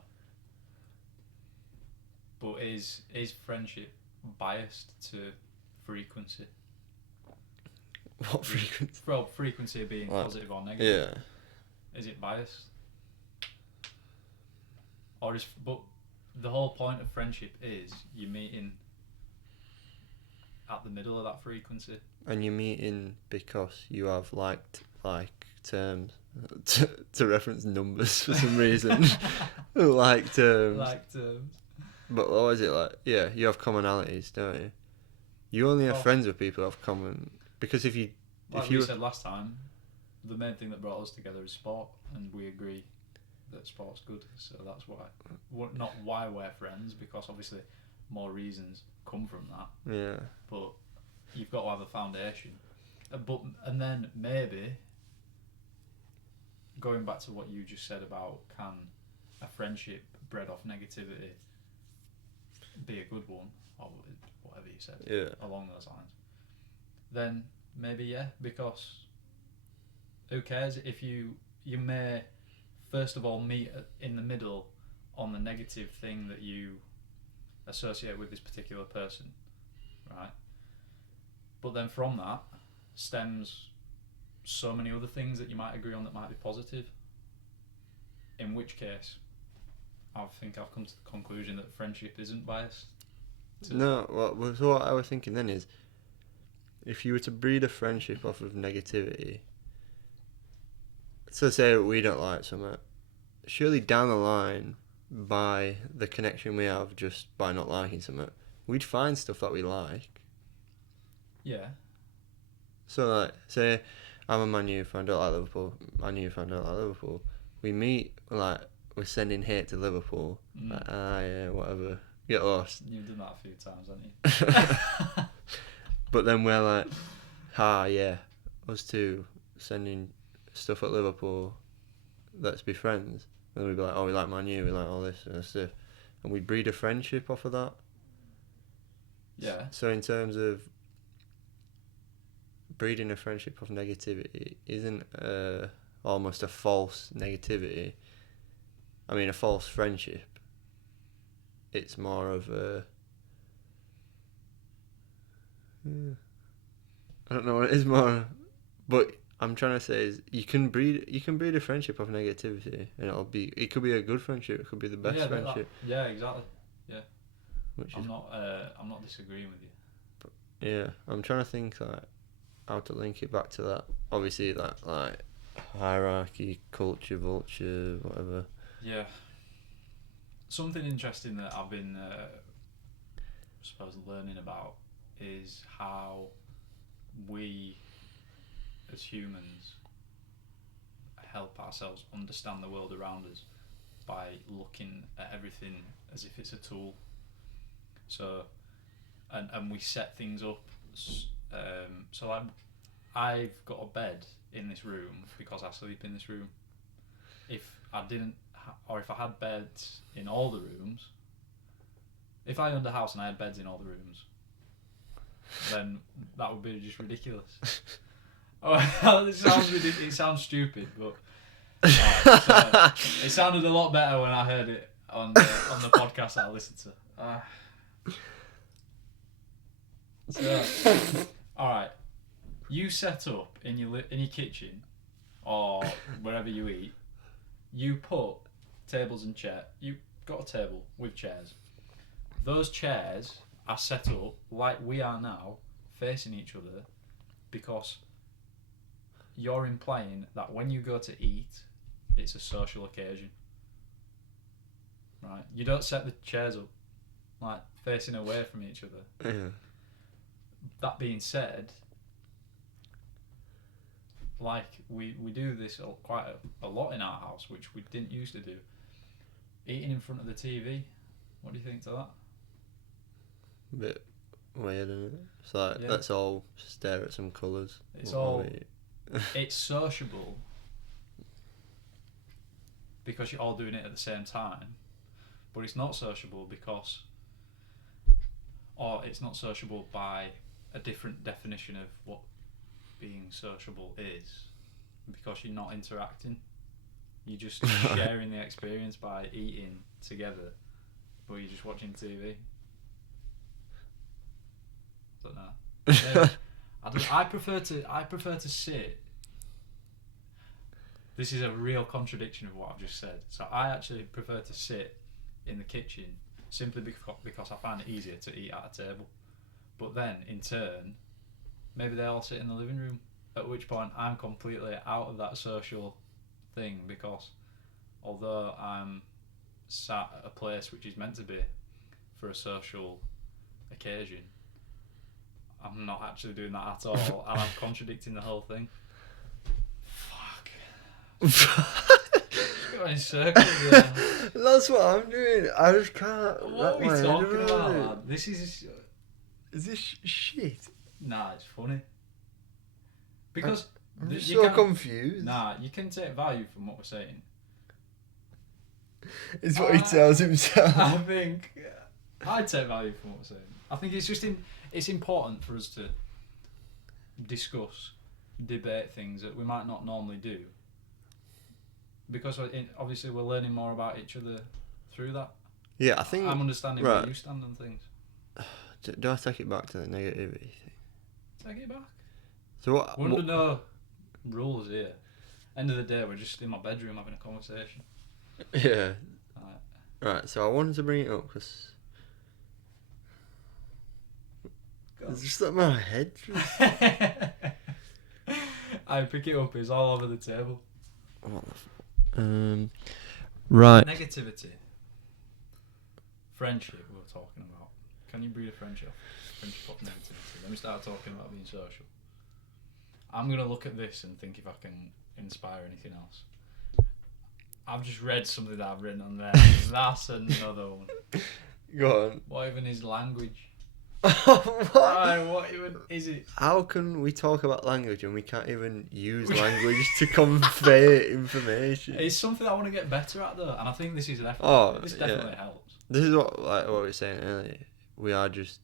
But is friendship biased to frequency? What frequency? Well, frequency being Like, positive or negative. Yeah. Is it biased? Or is but the whole point of friendship is you're meeting at the middle of that frequency. And you're meeting because you have like terms to reference numbers for some reason. Like terms. Like terms. But what is it like? Yeah, you have commonalities, don't you? You only have Oh. friends with people who have common. Because if you Like we said last time, the main thing that brought us together is sport, and we agree that sport's good. So that's why, not why we're friends, because obviously more reasons come from that. Yeah. But you've got to have a foundation. And then maybe going back to what you just said about can a friendship bred off negativity be a good one, or whatever you said, Yeah. along those lines, then maybe yeah, because who cares if you may first of all meet in the middle on the negative thing that you associate with this particular person, right? But then from that stems so many other things that you might agree on that might be positive, in which case I think I've come to the conclusion that friendship isn't biased. No, so what I was thinking then is, if you were to breed a friendship off of negativity, so say we don't like something, surely down the line, by the connection we have just by not liking something, we'd find stuff that we like. Yeah. So like, say I'm a Man U fan, don't like Liverpool. Man U fan, don't like Liverpool. We meet, like, we're sending hate to Liverpool. Like, yeah, whatever. Get lost. You've done that a few times, haven't you? But then we're like, yeah, us two sending stuff at Liverpool, let's be friends. And we'd be like, oh, we like Man U, we like all this and stuff. And we'd breed a friendship off of that. Yeah. So in terms of breeding a friendship of negativity isn't almost a false negativity. I mean, a false friendship. It's more of a... I don't know what it is more, but I'm trying to say is you can breed a friendship of negativity, and it could be a good friendship, it could be the best friendship. Yeah, exactly. Yeah. Which I'm not disagreeing with you. Yeah, I'm trying to think like how to link it back to that. Obviously, that like hierarchy, culture, vulture, whatever. Yeah. Something interesting that I've been, learning about is how we, as humans, help ourselves understand the world around us by looking at everything as if it's a tool. So, and we set things up. So I've got a bed in this room because I sleep in this room. If I didn't, or if I had beds in all the rooms, if I owned a house and I had beds in all the rooms, then that would be just ridiculous. It sounds stupid, but it sounded a lot better when I heard it on the podcast that I listened to. So, all right, you set up in your kitchen or wherever you eat. You put tables and chairs. You got a table with chairs. Those chairs are set up like we are now, facing each other, because you're implying that when you go to eat, it's a social occasion. Right? You don't set the chairs up like facing away from each other. Yeah. That being said, like we do this quite a lot in our house, which we didn't used to do. Eating in front of the TV. What do you think to that? A bit weird, isn't it? It's like, Yeah. let's all stare at some colours. It's sociable because you're all doing it at the same time, but it's not sociable it's not sociable by a different definition of what being sociable is, because you're not interacting. You're just sharing the experience by eating together, but you're just watching TV. Don't know. Maybe. I prefer to sit. This is a real contradiction of what I've just said. So I actually prefer to sit in the kitchen simply because I find it easier to eat at a table. But then, in turn, maybe they all sit in the living room, at which point I'm completely out of that social thing, because although I'm sat at a place which is meant to be for a social occasion, I'm not actually doing that at all, and I'm contradicting the whole thing. Going in circles here. That's what I'm doing. I just can't. What are we talking about, lad? This is... Is this shit? Nah, it's funny. Because... I'm you just so can't- confused. Nah, you can take value from what we're saying. It's what he tells himself. I think... I'd take value from what we're saying. I think it's just... It's important for us to discuss, debate things that we might not normally do. Because obviously we're learning more about each other through that. Yeah, I think. I'm understanding where you stand on things. Do I take it back to the negativity thing? Take it back. So what? We're under no rules here. End of the day, we're just in my bedroom having a conversation. Yeah. Right. So I wanted to bring it up because it's just like my head. I pick it up. It's all over the table. What the right. Negativity. Friendship we were talking about. Can you breed a friendship off negativity? Let me start talking about being social. I'm going to look at this and think if I can inspire anything else. I've just read something that I've written on there. That's another one. Go on. What even is language? What? What even is it? How can we talk about language and we can't even use language to convey information? It's something I want to get better at though, and I think this is definitely. Oh, this definitely helps. This is what we were saying earlier. We are just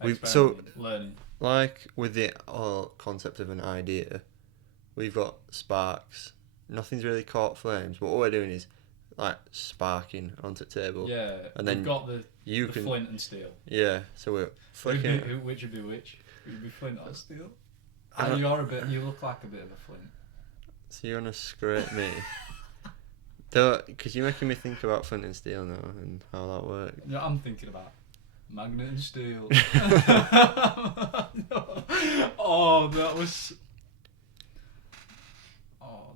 Learning. like with the whole concept of an idea, we've got sparks. Nothing's really caught flames. But what we're doing is like sparking onto the table. Yeah, and then we've got the can flint and steel. Yeah, so we're flicking. Which would be which? Would it be flint or steel? I don't- You look like a bit of a flint. So you're gonna scrape me. Because you're making me think about flint and steel now and how that works. No, I'm thinking about magnet and steel. No. Oh, that was. Oh.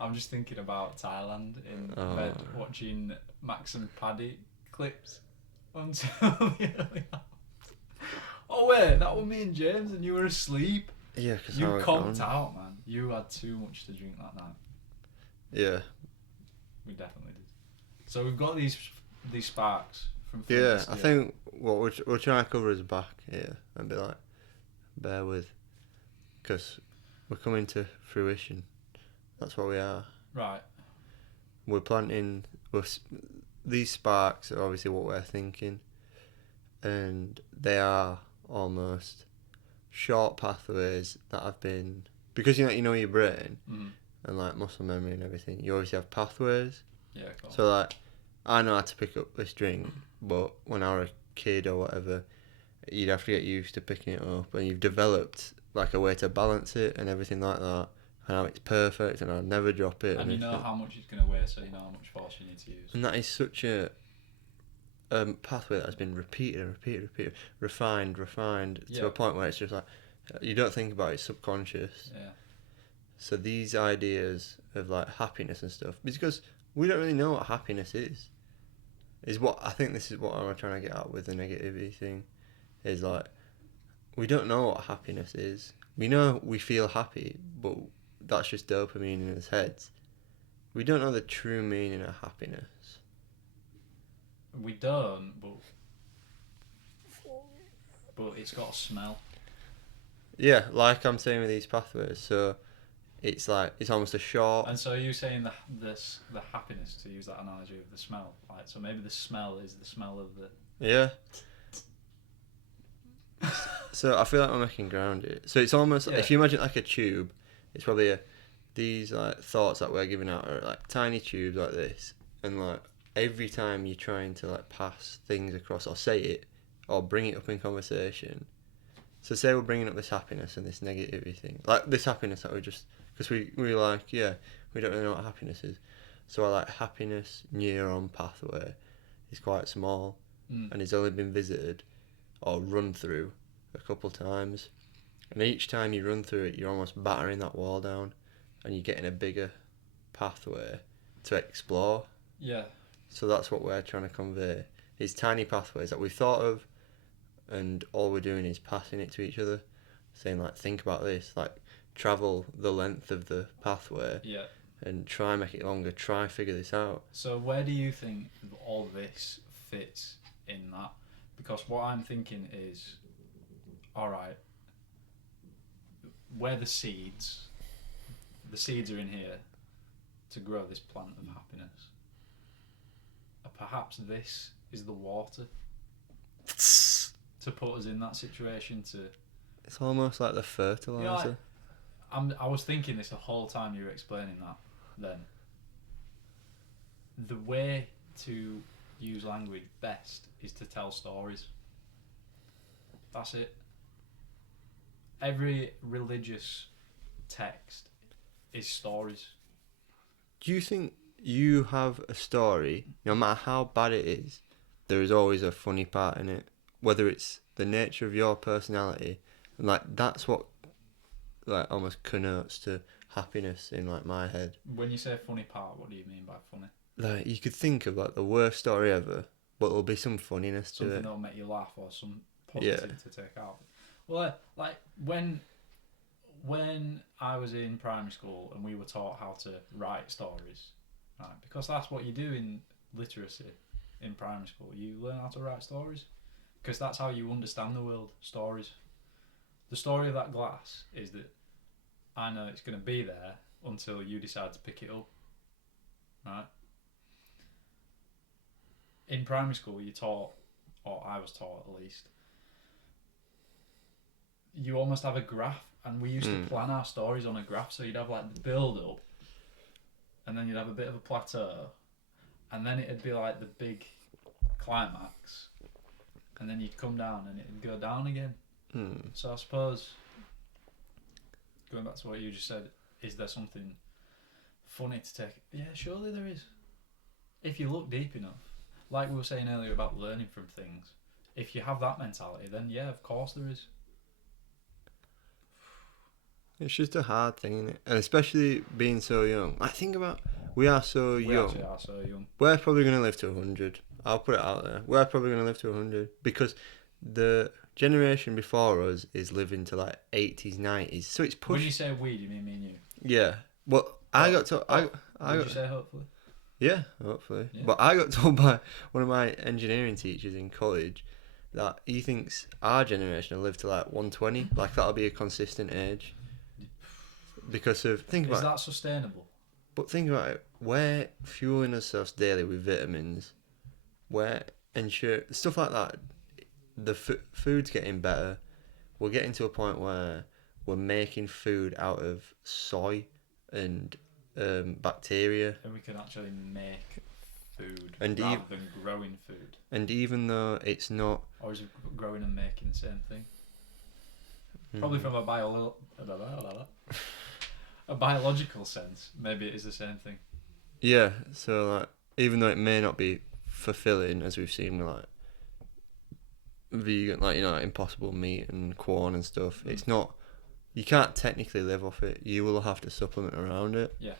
I'm just thinking about Thailand in bed watching Max and Paddy clips until the early hours. Oh wait, that was me and James, and you were asleep. Yeah, because you conked out, man. You had too much to drink that night. Yeah. We definitely did. So we've got these sparks from. Yeah, I think what we're trying to cover is back here and be like, bear with, because we're coming to fruition. That's what we are. Right. We're planting. These sparks are obviously what we're thinking, and they are almost short pathways that have been, because you know your brain and like muscle memory and everything. You obviously have pathways. Yeah. Cool. So like, I know how to pick up this drink, but when I was a kid or whatever, you'd have to get used to picking it up, and you've developed like a way to balance it and everything like that. And how it's perfect, and I'll never drop it. And you know how much it's going to weigh, so you know how much force you need to use. And that is such a pathway that has been repeated, refined to a point where it's just like, you don't think about it, it's subconscious. Yeah. So these ideas of like happiness and stuff, because we don't really know what happiness is what I think this is what I'm trying to get at with the negativity thing, is like, we don't know what happiness is. We know we feel happy, but that's just dopamine in his head. We don't know the true meaning of happiness. We don't, but it's got a smell. Yeah, like I'm saying with these pathways. So it's like, it's almost a short. And so you're saying the happiness, to use that analogy of the smell, right? So maybe the smell is the smell of the. Yeah. So I feel like we're making ground here. So it's almost, if you imagine like a tube, it's probably these like thoughts that we're giving out are like tiny tubes like this, and like every time you're trying to like pass things across or say it or bring it up in conversation, So say we're bringing up this happiness and this negativity thing, like this happiness that we just, because we like, yeah, we don't really know what happiness is. So our like happiness neuron pathway is quite small and it's only been visited or run through a couple times. And each time you run through it, you're almost battering that wall down and you're getting a bigger pathway to explore. Yeah. So that's what we're trying to convey. These tiny pathways that we've thought of, and all we're doing is passing it to each other, saying like, think about this, like travel the length of the pathway Yeah. and try and make it longer, try and figure this out. So where do you think all this fits in that? Because what I'm thinking is, alright, where the seeds are in here to grow this plant of happiness. Perhaps this is the water to put us in that situation to... It's almost like the fertilizer. You know, I was thinking this the whole time you were explaining that then. The way to use language best is to tell stories. That's it. Every religious text is stories. Do you think you have a story, no matter how bad it is, there is always a funny part in it? Whether it's the nature of your personality, and like that's what like almost connotes to happiness in like my head. When you say funny part, what do you mean by funny? Like you could think of like the worst story ever, but there'll be some funniness to Something it. that'll make you laugh or some positive to take out. Well, like when I was in primary school and we were taught how to write stories, right? Because that's what you do in literacy in primary school. You learn how to write stories because that's how you understand the world. Stories. The story of that glass is that I know it's going to be there until you decide to pick it up, right? In primary school, you're taught, or I was taught at least, you almost have a graph, and we used to plan our stories on a graph. So you'd have like the build up, and then you'd have a bit of a plateau, and then it'd be like the big climax, and then you'd come down and it'd go down again. So I suppose, going back to what you just said, is there something funny to take? Yeah, surely there is. If you look deep enough, like we were saying earlier about learning from things, if you have that mentality, then yeah, of course there is. It's just a hard thing, isn't it? And especially being so young. I think about, we are so We young. actually are so young. We're probably going to live to 100. I'll put it out there. We're probably going to live to 100 because the generation before us is living to like 80s, 90s. So it's When you pushed. say we, do you mean me and you? Yeah. Well, I got to. I Would got. you say hopefully? Yeah, hopefully. Yeah. But I got told by one of my engineering teachers in college that he thinks our generation will live to like 120. Like that'll be a consistent age. Because of think Is about that sustainable? But think about it. We're fueling ourselves daily with vitamins. We're ensure stuff like that. The food's getting better. We're getting to a point where we're making food out of soy and bacteria. And we can actually make food And rather than growing food. And even though it's not, Or is it growing and making the same thing? Probably from a biological sense, maybe it is the same thing. yeah. So like, even though it may not be fulfilling, as we've seen with like vegan, like like impossible meat and corn and stuff, it's not. You can't technically live off it. You will have to supplement around it. Yeah.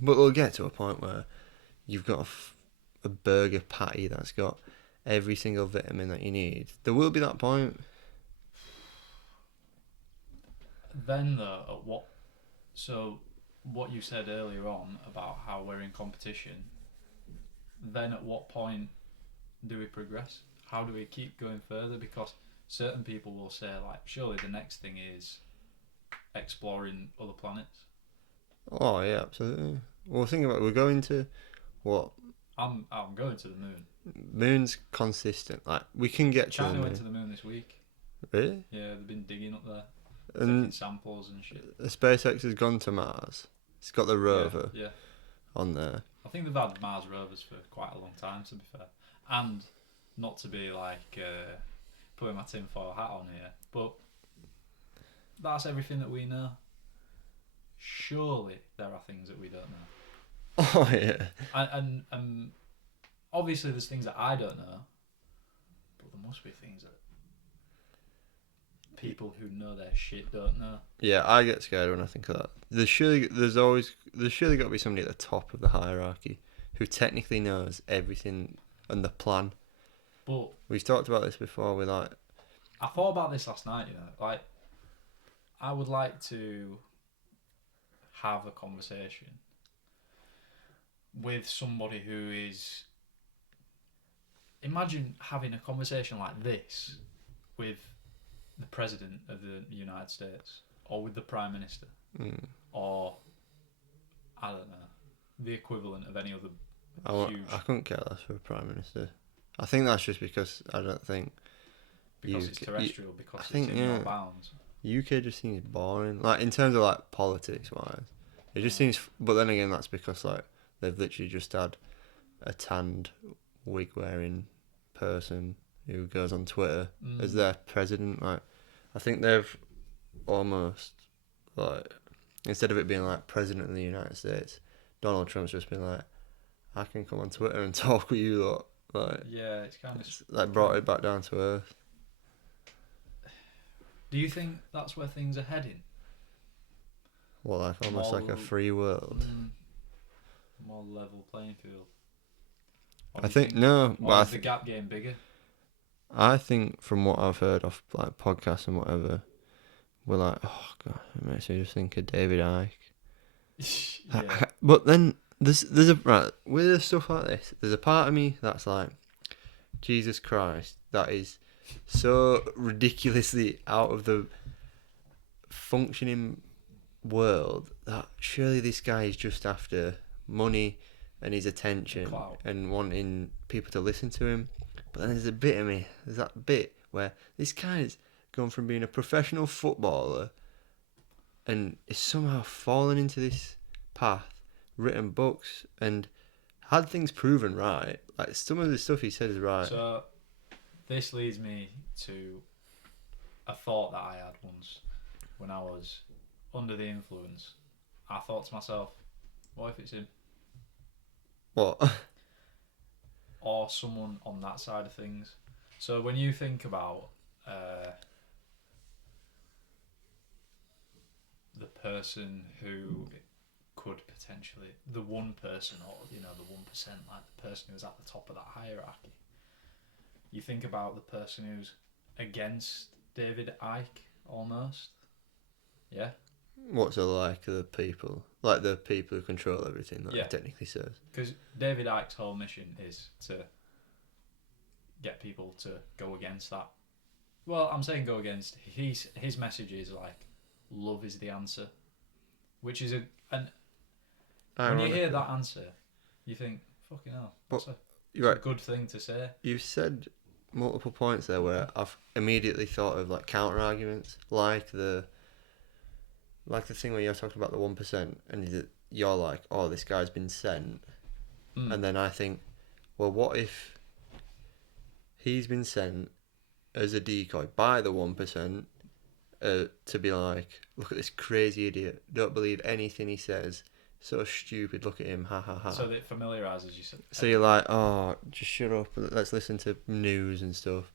But we'll get to a point where you've got a burger patty that's got every single vitamin that you need. There will be that point. Then though, what you said earlier on about how we're in competition, then at what point do we progress? How do we keep going further? Because certain people will say like, surely the next thing is exploring other planets. Oh yeah, absolutely. Well, think about it. We're going to what? I'm going to the moon. Moon's consistent. Like we can get to the China moon. went to the moon this week. Really? Yeah, they've been digging up there, taking And samples and shit. SpaceX has gone to Mars. It's got the rover Yeah. on there. I think they've had Mars rovers for quite a long time, to be fair. And not to be like putting my tinfoil hat on here, but that's everything that we know. Surely there are things that we don't know. Oh yeah. And obviously there's things that I don't know, but there must be things that people who know their shit don't know. Yeah, I get scared when I think of that. There's surely got to be somebody at the top of the hierarchy who technically knows everything and the plan. But We've talked about this before. I thought about this last night, like I would like to have a conversation with somebody who is. Imagine having a conversation like this with the President of the United States, or with the Prime Minister, or I don't know, the equivalent of any other huge. I couldn't care less for a Prime Minister. I think that's just because I don't think Because it's terrestrial, because I think, it's in your bounds. UK just seems boring. Like in terms of like politics wise, it just seems. But then again, that's because like they've literally just had a tanned wig wearing person who goes on Twitter as their president. Like I think they've almost like, instead of it being like President of the United States, Donald Trump's just been like, I can come on Twitter and talk with you lot. Like Yeah, it's kind of like brought it back down to earth. Do you think that's where things are heading? Well, like almost like a free world. More level playing field. I think no, or but is the gap getting bigger? I think from what I've heard off like podcasts and whatever, we're like, oh god, it makes me just think of David Icke. Yeah. But then there's a right with stuff like this. There's a part of me that's like, Jesus Christ, that is so ridiculously out of the functioning world that surely this guy is just after money and his attention and wanting people to listen to him. But then there's a bit of me, there's that bit where this guy's gone from being a professional footballer and is somehow fallen into this path, written books and had things proven right. Like some of the stuff he said is right. So this leads me to a thought that I had once when I was under the influence. I thought to myself, what if it's him? What? Or someone on that side of things. So when you think about the person who could potentially, the one person, or the 1%, like the person who's at the top of that hierarchy, you think about the person who's against David Icke almost. Yeah. What's it like the people? Like the people who control everything, that Yeah. it technically says. Because David Icke's whole mission is to get people to go against that. Well, I'm saying go against. His message is like, love is the answer, which is and when you hear that answer, you think, fucking hell, that's a good thing to say. You've said multiple points there where I've immediately thought of like counter arguments, like the thing where you're talking about the 1%, and you're like, oh, this guy's been sent, and then I think, well, what if he's been sent as a decoy by the 1%, to be like, look at this crazy idiot, don't believe anything he says, so stupid, look at him, ha ha ha. So that familiarises you. So you're like, oh, just shut up, let's listen to news and stuff.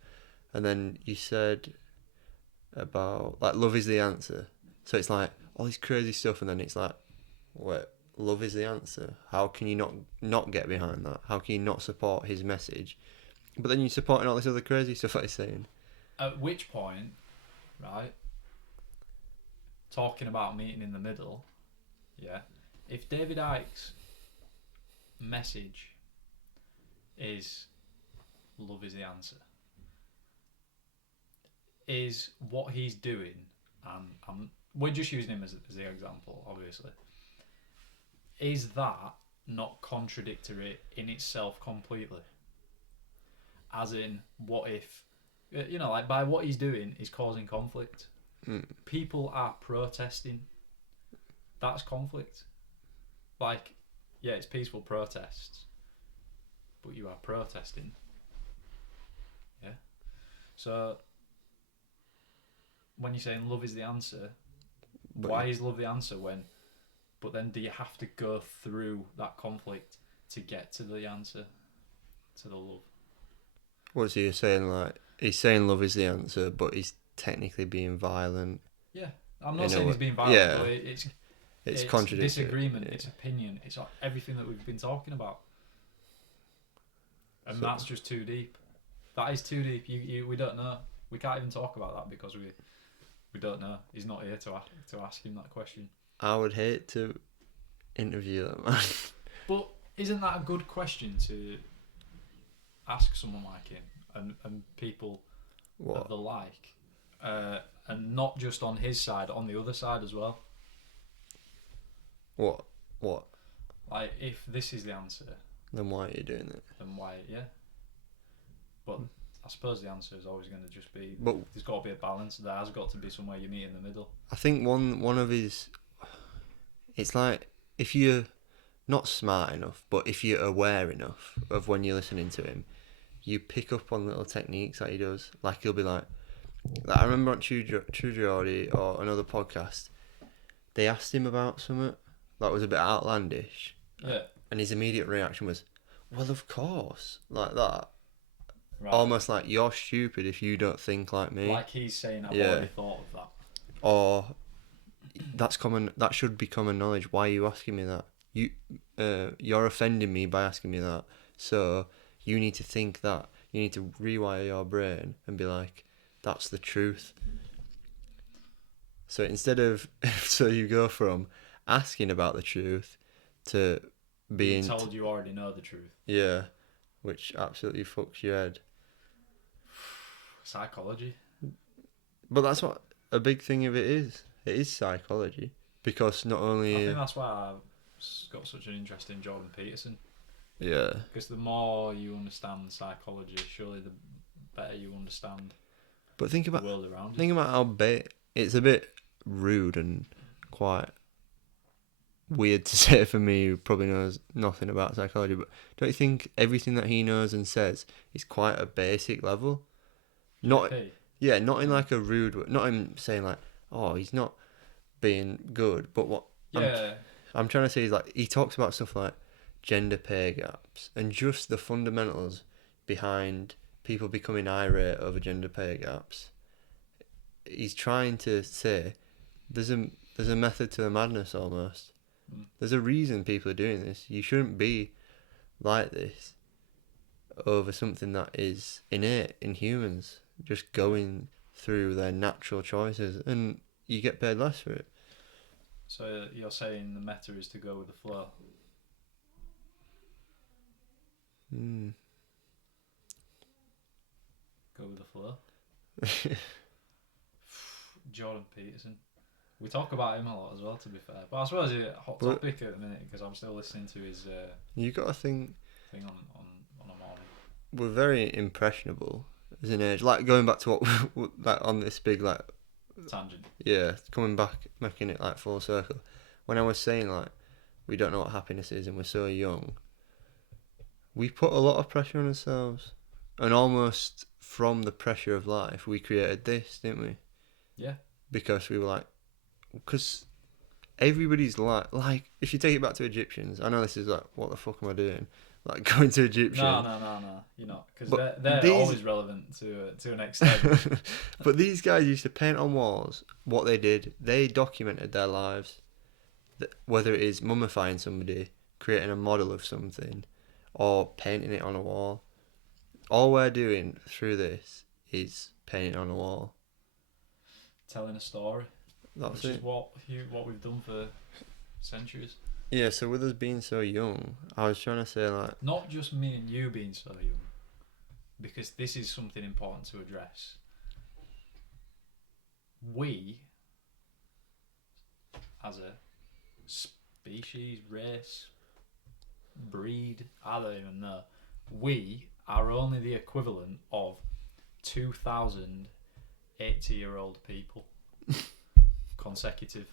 And then you said about, like, love is the answer. So it's like, all this crazy stuff, and then it's like, wait, love is the answer. How can you not get behind that? How can you not support his message? But then you're supporting all this other crazy stuff that he's saying. At which point, right, talking about meeting in the middle, yeah, if David Icke's message is love is the answer, is what he's doing, and we're just using him as the example, obviously, is that not contradictory in itself completely? As in, what if, like by what he's doing, he's causing conflict. People are protesting. That's conflict. Like, yeah, it's peaceful protests, but you are protesting. Yeah. So when you're saying love is the answer, But why is love the answer when? But then do you have to go through that conflict to get to the answer, to the love? what's he saying? Like, he's saying love is the answer, but he's technically being violent. Yeah, I'm In not a saying he's way- being violent, yeah. but It's it's contradictory. disagreement, Yeah. it's opinion, it's everything that we've been talking about, and So- that's just too deep. That is too deep. We don't know. We can't even talk about that because we don't know. He's not here to ask him that question. I would hate to interview that man. But isn't that a good question to ask someone like him and people of What? the like, and not just on his side, on the other side as well? What? Like, if this is the answer, Then why are you doing it? then why? Yeah. But I suppose the answer is always going to just be But there's got to be a balance. There has got to be somewhere you meet in the middle. I think one of his, it's like if you're not smart enough, but if you're aware enough of when you're listening to him, you pick up on little techniques that he does. Like he'll be like I remember on True Geordie or another podcast, they asked him about something that was a bit outlandish, Yeah. and his immediate reaction was, "Well, of course," like that. Right. Almost like you're stupid if you don't think like me. Like he's saying, I've Yeah. already thought of that. Or that's common. That should be common knowledge. Why are you asking me that? You're offending me by asking me that. So you need to think that. You need to rewire your brain and be like, that's the truth. So instead of, so you go from asking about the truth to being told you already know the truth. Yeah, which absolutely fucks your head. Psychology. But that's what a big thing of it is. It is psychology. Because not I only... think that's why I've got such an interest in Jordan Peterson. Yeah. Because the more you understand psychology, surely the better you understand But think the about world around you. think about how it's a bit rude and quite weird to say for me who probably knows nothing about psychology, but don't you think everything that he knows and says is quite a basic level? Not Hey, Yeah, not in like a rude way, not him saying like, oh, he's not being good, but what yeah, I'm trying to say is like he talks about stuff like gender pay gaps and just the fundamentals behind people becoming irate over gender pay gaps. He's trying to say there's a method to the madness almost. There's a reason people are doing this. You shouldn't be like this over something that is innate in humans, just going through their natural choices, and you get paid less for it. so you're saying the meta is to go with the flow. Mm. Go with the flow. Jordan Peterson. We talk about him a lot as well, to be fair. But I suppose it's a hot topic at the minute because I'm still listening to his You got to think thing on a morning. we're very impressionable as an age. Like going back to what like on this big like Tangent. yeah, coming back, making it like full circle. When I was saying like we don't know what happiness is and we're so young, we put a lot of pressure on ourselves, and almost from the pressure of life, we created this, didn't we? Yeah. Because we were like, because everybody's like if you take it back to Egyptians, I know this is like, what the fuck am I doing? Like going to Egyptian. No, you're not. Because But they're these- always relevant to an extent. But these guys used to paint on walls what they did. They documented their lives, whether it is mummifying somebody, creating a model of something, or painting it on a wall. All we're doing through this is painting on a wall. Telling a story. That's Which it. is what we've done for centuries. Yeah, so with us being so young, I was trying to say like, Not just me and you being so young, because this is something important to address. We, as a species, race, breed, I don't even know, we are only the equivalent of 2,000 80-year-old people. Consecutive.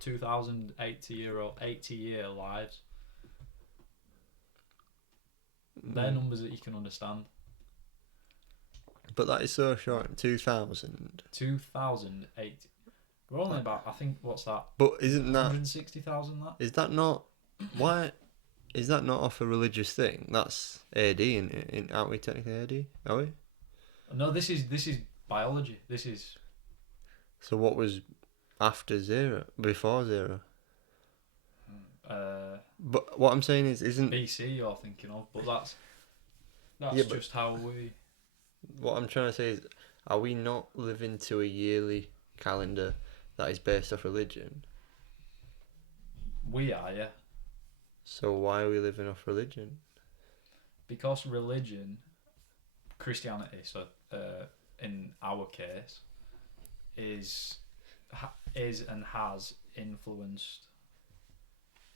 2,000 80-year lives. They're numbers that you can understand. But that is so short. 2000. 2008. We're only about, I think, what's that? But isn't that 160,000 that? is that not why is that not off a religious thing? That's AD, aren't we technically AD? Are we? No, this is biology. This is So what was after zero? Before zero? But what I'm saying is, isn't BC you're thinking of, but that's Yeah, but- just how we. what I'm trying to say is, are we not living to a yearly calendar that is based off religion? We are, yeah. So why are we living off religion? Because religion, Christianity, so in our case, is and has influenced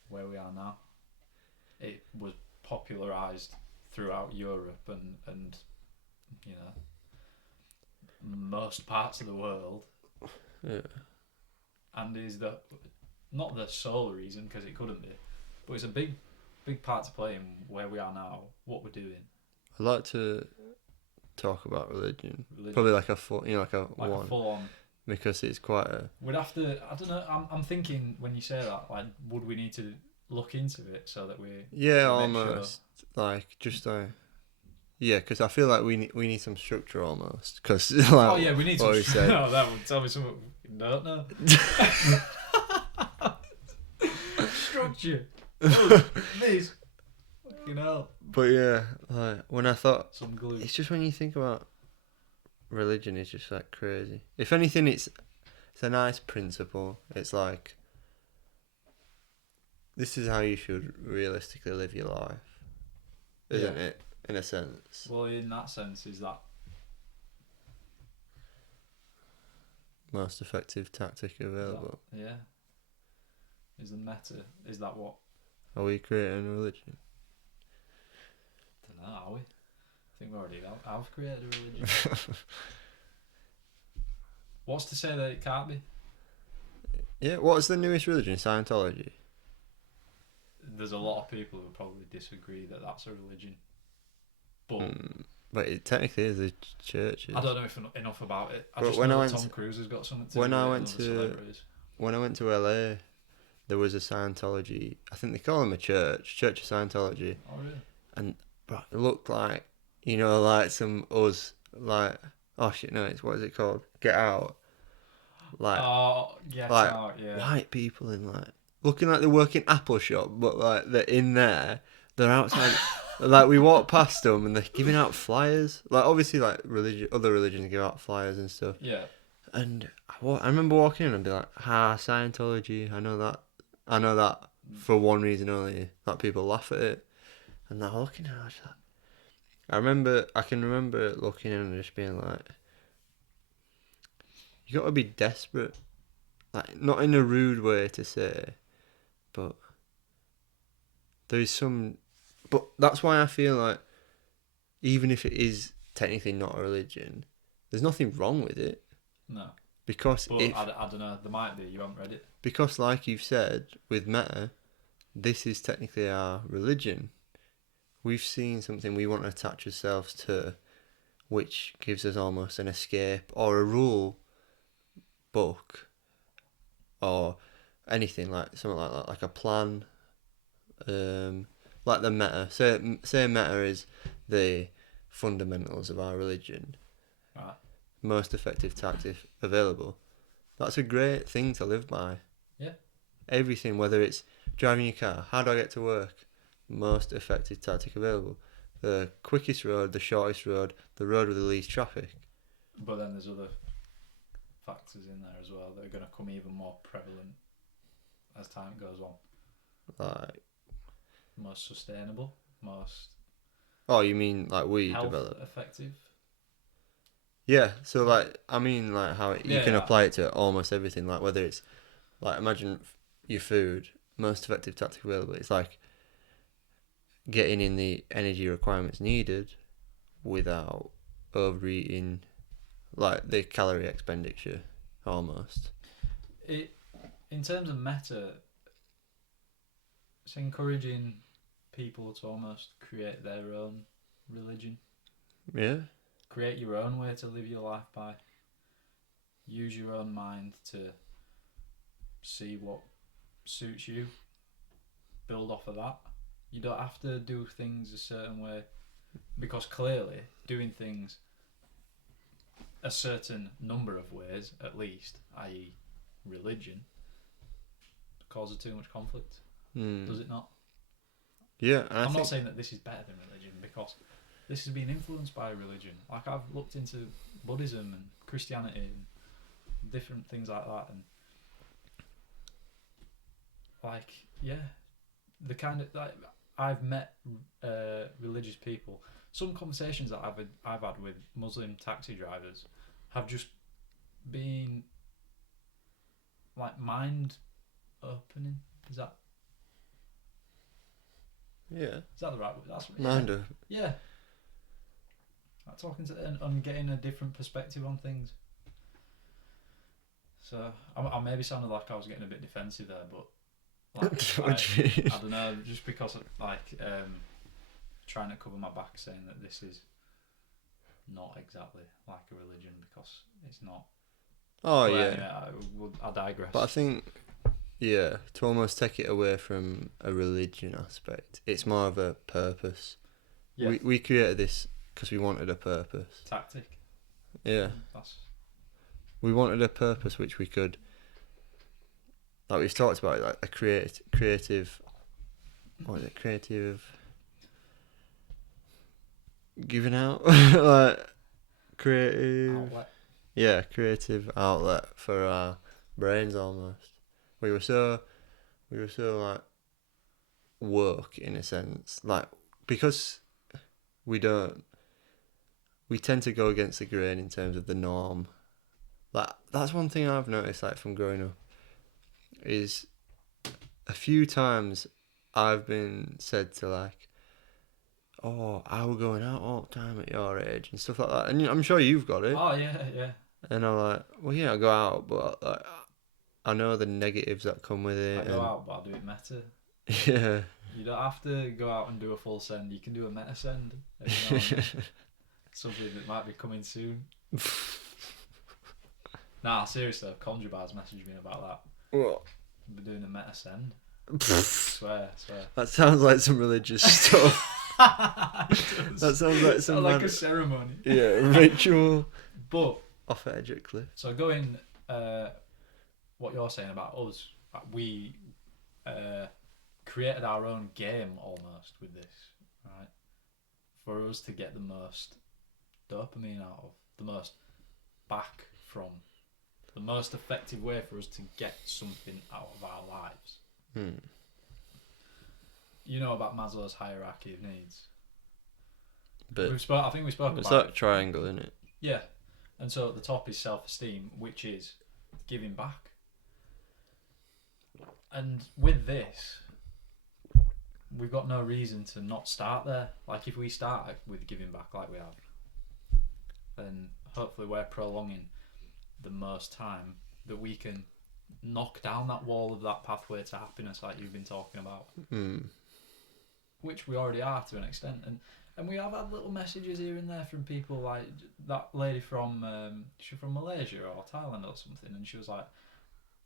where we are now. It was popularized throughout Europe and you know most parts of the world, Yeah. and is not the sole reason, because it couldn't be, but it's a big part to play in where we are now, what we're doing. I'd like to talk about religion. Religion. Probably like a full, like a Like one, a full on. because it's quite a. We'd have to. I don't know. I'm thinking when you say that, like, would we need to look into it so that we? Yeah, we make almost like just yeah, because I feel like we need some structure almost. Because like, Oh yeah, we need what to. we said. No, that would tell me something we don't know. Structure. This. Fucking hell. But yeah, like when I thought, Some glue. it's just when you think about religion, it's just like crazy. If anything, it's a nice principle. It's like, this is how you should realistically live your life, isn't Yeah. it? In a sense, Well, in that sense, is that most effective tactic available. yeah? Is the meta? Is that what? Are we creating a religion? I don't know. Are we? I think we already have created a religion. What's to say that it can't be? Yeah. What's the newest religion? Scientology. There's a lot of people who probably disagree that that's a religion, but But it technically is a church. I don't know if enough about it. I But just when know I that went Tom Cruise has got something to when do I with went other to- celebrities. When I went to LA, there was a Scientology. I think they call them a church of Scientology. Oh really? And bro, it looked like, like some us, like, oh shit, no, it's, what is it called? Get Out. Like, Oh, get like out, yeah. white people in, like, looking like they work in Apple shop, but like they're in there, they're outside. Like, we walk past them and they're giving out flyers. Like, obviously, like other religions give out flyers and stuff. Yeah. And I remember walking in and be like, Scientology, I know that for one reason only, that people laugh at it. And they're looking at it, I was like, I can remember looking in and just being like, you got to be desperate. Like, not in a rude way to say, but there's some, but that's why I feel like, even if it is technically not a religion, there's nothing wrong with it. No. Because But I don't know, there might be, you haven't read it. because like you've said, with Meta, this is technically our religion. We've seen something we want to attach ourselves to, which gives us almost an escape or a rule book or anything, like something like that, like a plan. Like the Meta. Say Meta is the fundamentals of our religion. Right. Most effective tactic available. That's a great thing to live by. Yeah. Everything, whether it's driving your car, how do I get to work? Most effective tactic available. The quickest road, the shortest road, the road with the least traffic. But then there's other factors in there as well that are going to come even more prevalent as time goes on. Like, Most sustainable, most oh, you mean like we health develop? effective. Yeah, so like, I mean like how you can Yeah. apply it to almost everything. Like whether it's, like, imagine your food, most effective tactic available. It's like getting in the energy requirements needed without overeating, like the calorie expenditure almost. It, in terms of meta, it's encouraging people to almost create their own religion. Yeah. create your own way to live your life by. Use your own mind to see what suits you. Build off of that. You don't have to do things a certain way, because clearly doing things a certain number of ways, at least, i.e. religion, causes too much conflict. Does it not? Yeah, I'm not saying that this is better than religion, because this has been influenced by religion. Like, I've looked into Buddhism and Christianity and different things like that, and like, yeah, the kind of, like, I've met religious people. Some conversations that I've had with Muslim taxi drivers have just been like mind opening. Is that the right word? That's mind up. Yeah. Like talking to and getting a different perspective on things. So I maybe sounded like I was getting a bit defensive there, but like, I don't know, just because of, like, trying to cover my back, saying that this is not exactly like a religion, because it's not. Oh, but yeah. Anyway, I digress. But I think, yeah, to almost take it away from a religion aspect, it's more of a purpose. Yeah. We created this because we wanted a purpose. Tactic. Yeah. We wanted a purpose which we could, like we've talked about, like a creative, what is it, creative giving out? Like, creative outlet. Yeah, creative outlet for our brains almost. We were so like woke in a sense, like, because we tend to go against the grain in terms of the norm. Like, that's one thing I've noticed, like, from growing up, is a few times I've been said to, like, oh, I were going out all the time at your age and stuff like that, and I'm sure you've got it. Oh yeah. And I'm like, well, yeah, I go out, but like, I know the negatives that come with it. I go out, but I do it meta. Yeah. You don't have to go out and do a full send. You can do a meta send. You know, something that might be coming soon. Nah, seriously, Conjure Bar's messaged me about that. What? We're doing a meta send. swear. That sounds like some religious stuff. That sounds like some like a ceremony. Yeah, ritual. But Off edge at cliff. so going, what you're saying about us, we created our own game almost with this, right? For us to get the most dopamine out of, the most back from, the most effective way for us to get something out of our lives. You know about Maslow's hierarchy of needs. But I think we spoke it's about that triangle, isn't it? Yeah, and so at the top is self-esteem, which is giving back. And with this, we've got no reason to not start there. Like, if we start with giving back like we have, then hopefully we're prolonging the most time that we can knock down that wall of that pathway to happiness, like you've been talking about. Which we already are to an extent, and we have had little messages here and there from people, like that lady from she's from Malaysia or Thailand or something, and she was like,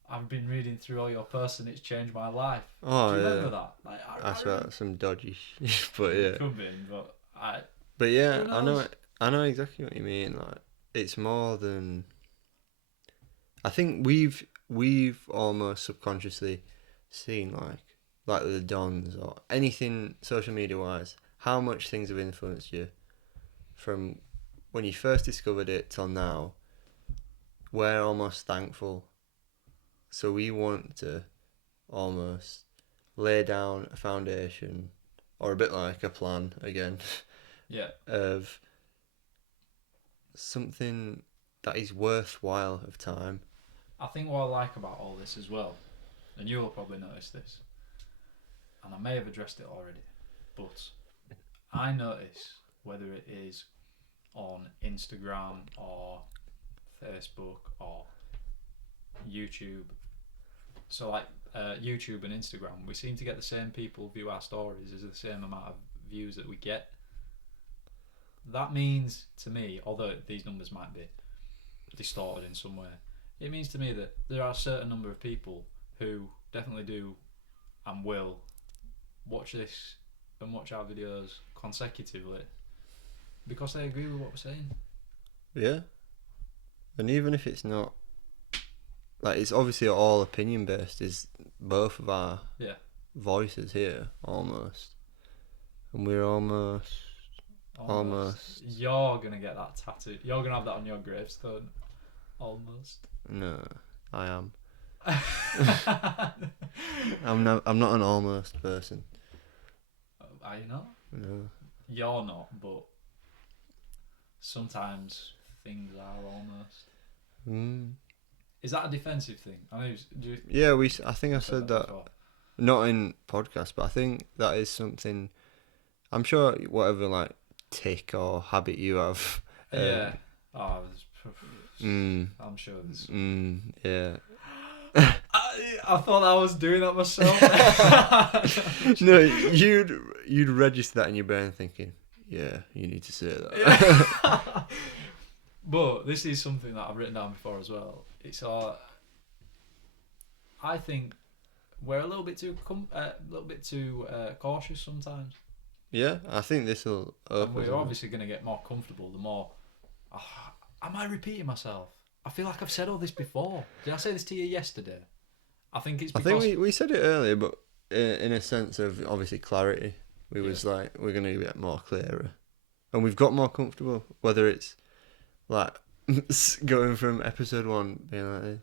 I've been reading through all your posts and it's changed my life. Oh, do you yeah. remember that? Like, That's right, some dodgy but yeah. It could be, But yeah, who knows? I know exactly what you mean. Like, it's more than, I think we've almost subconsciously seen, like the dons or anything social media wise, how much things have influenced you from when you first discovered it till now. We're almost thankful, so we want to almost lay down a foundation, or a bit like a plan again, of something that is worthwhile of time. I think what I like about all this as well, and you'll probably notice this, and I may have addressed it already, but I notice, whether it is on Instagram or Facebook or YouTube, so like YouTube and Instagram, we seem to get the same people view our stories as the same amount of views that we get. that means to me, although these numbers might be distorted in some way, it means to me that there are a certain number of people who definitely do and will watch this and watch our videos consecutively because they agree with what we're saying. Yeah. And even if it's not, like, it's obviously all opinion based, is both of our Yeah. voices here, almost. And we're almost. You're gonna get that tattooed. You're gonna have that on your gravestone. Almost. No, I am. I'm not an almost person. Are you not? No. You're not, but sometimes things are almost. Mm. Is that a defensive thing? I know. Yeah, I think I said that. before. Not in podcast, but I think that is something. I'm sure whatever like tick or habit you have. Yeah. Oh, Mm, I'm sure there's. yeah. I thought I was doing that myself. No, you'd register that in your brain, thinking, yeah, you need to say that. Yeah. But this is something that I've written down before as well. It's I think we're a little bit too cautious sometimes. Yeah, I think this will And open. we're obviously going to get more comfortable the more. Am I repeating myself? I feel like I've said all this before. Did I say this to you yesterday? I think it's I because... think we said it earlier, but in a sense of obviously clarity. We was like, we're going to get more clearer. And we've got more comfortable, whether it's like going from episode 1 being like this.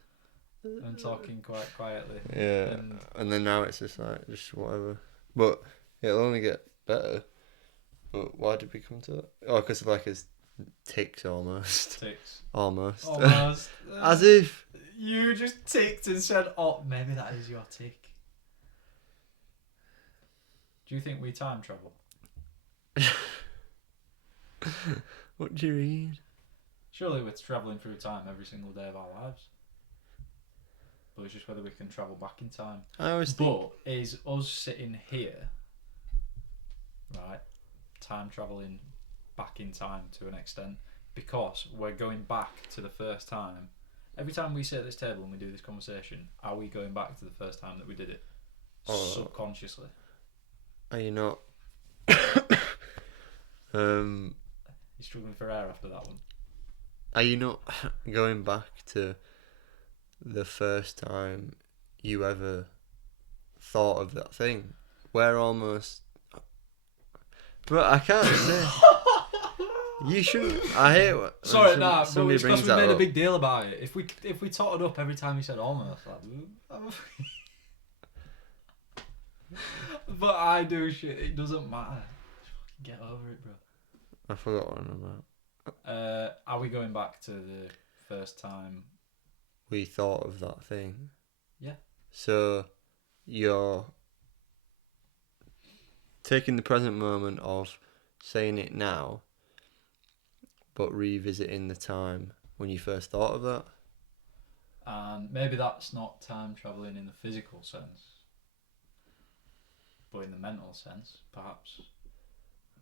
And talking quite quietly. Yeah, and then now it's just like, just whatever. But it'll only get better. But why did we come to that? Oh, because of like his ticks almost. Ticks. Almost. Almost. As if. You just ticked and said, oh, maybe that is your tick. Do you think we time travel? What do you read? Surely we're travelling through time every single day of our lives. But it's just whether we can travel back in time. I always think. But is us sitting here, right, time travelling back in time to an extent, because we're going back to the first time. Every time we sit at this table and we do this conversation, are we going back to the first time that we did it? Subconsciously. Are you not? You're struggling for air after that one. Are you not going back to the first time you ever thought of that thing? We're almost. But I can't say. You shouldn't. I hate. Sorry, nah, but somebody it's because brings we that made a up. big deal about it. If we totted up every time you said almost, like, but I do shit. It doesn't matter. Just get over it, bro. I forgot what I'm about. Are we going back to the first time We thought of that thing. Yeah. So you're taking the present moment of saying it now, but revisiting the time when you first thought of that? And maybe that's not time travelling in the physical sense, but in the mental sense, perhaps.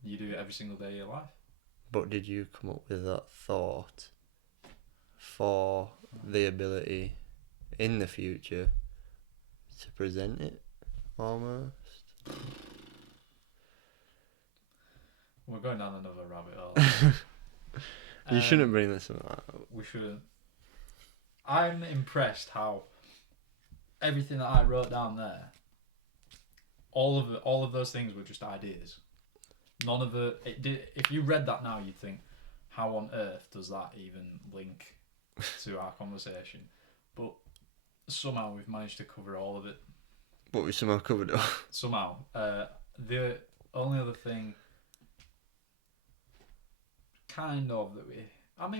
You do it every single day of your life. But did you come up with that thought for the ability in the future to present it, almost? We're going down another rabbit hole. You shouldn't bring this up. We shouldn't. I'm impressed how everything that I wrote down there, all of those things were just ideas. None of if you read that now, you'd think, how on earth does that even link to our conversation? But somehow we've managed to cover all of it. But we somehow covered it. Somehow. The only other thing, kind of,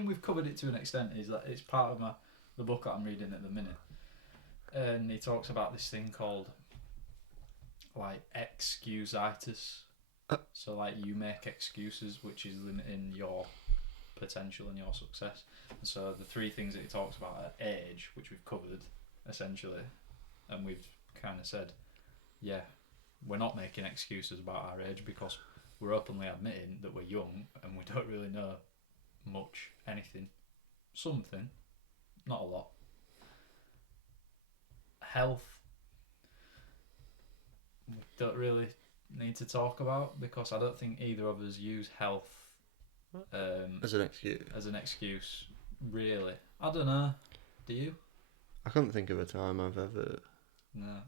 we've covered it to an extent, is that it's part of the book that I'm reading at the minute. And he talks about this thing called, like, excusitis. So, like, you make excuses, which is limiting your potential and your success. And so the three things that he talks about are age, which we've covered, essentially. And we've kind of said, yeah, we're not making excuses about our age because we're openly admitting that we're young and we don't really know much, anything, something, not a lot. Health, we don't really need to talk about because I don't think either of us use health As an excuse. as an excuse, really. I don't know. Do you? I can't think of a time I've ever No.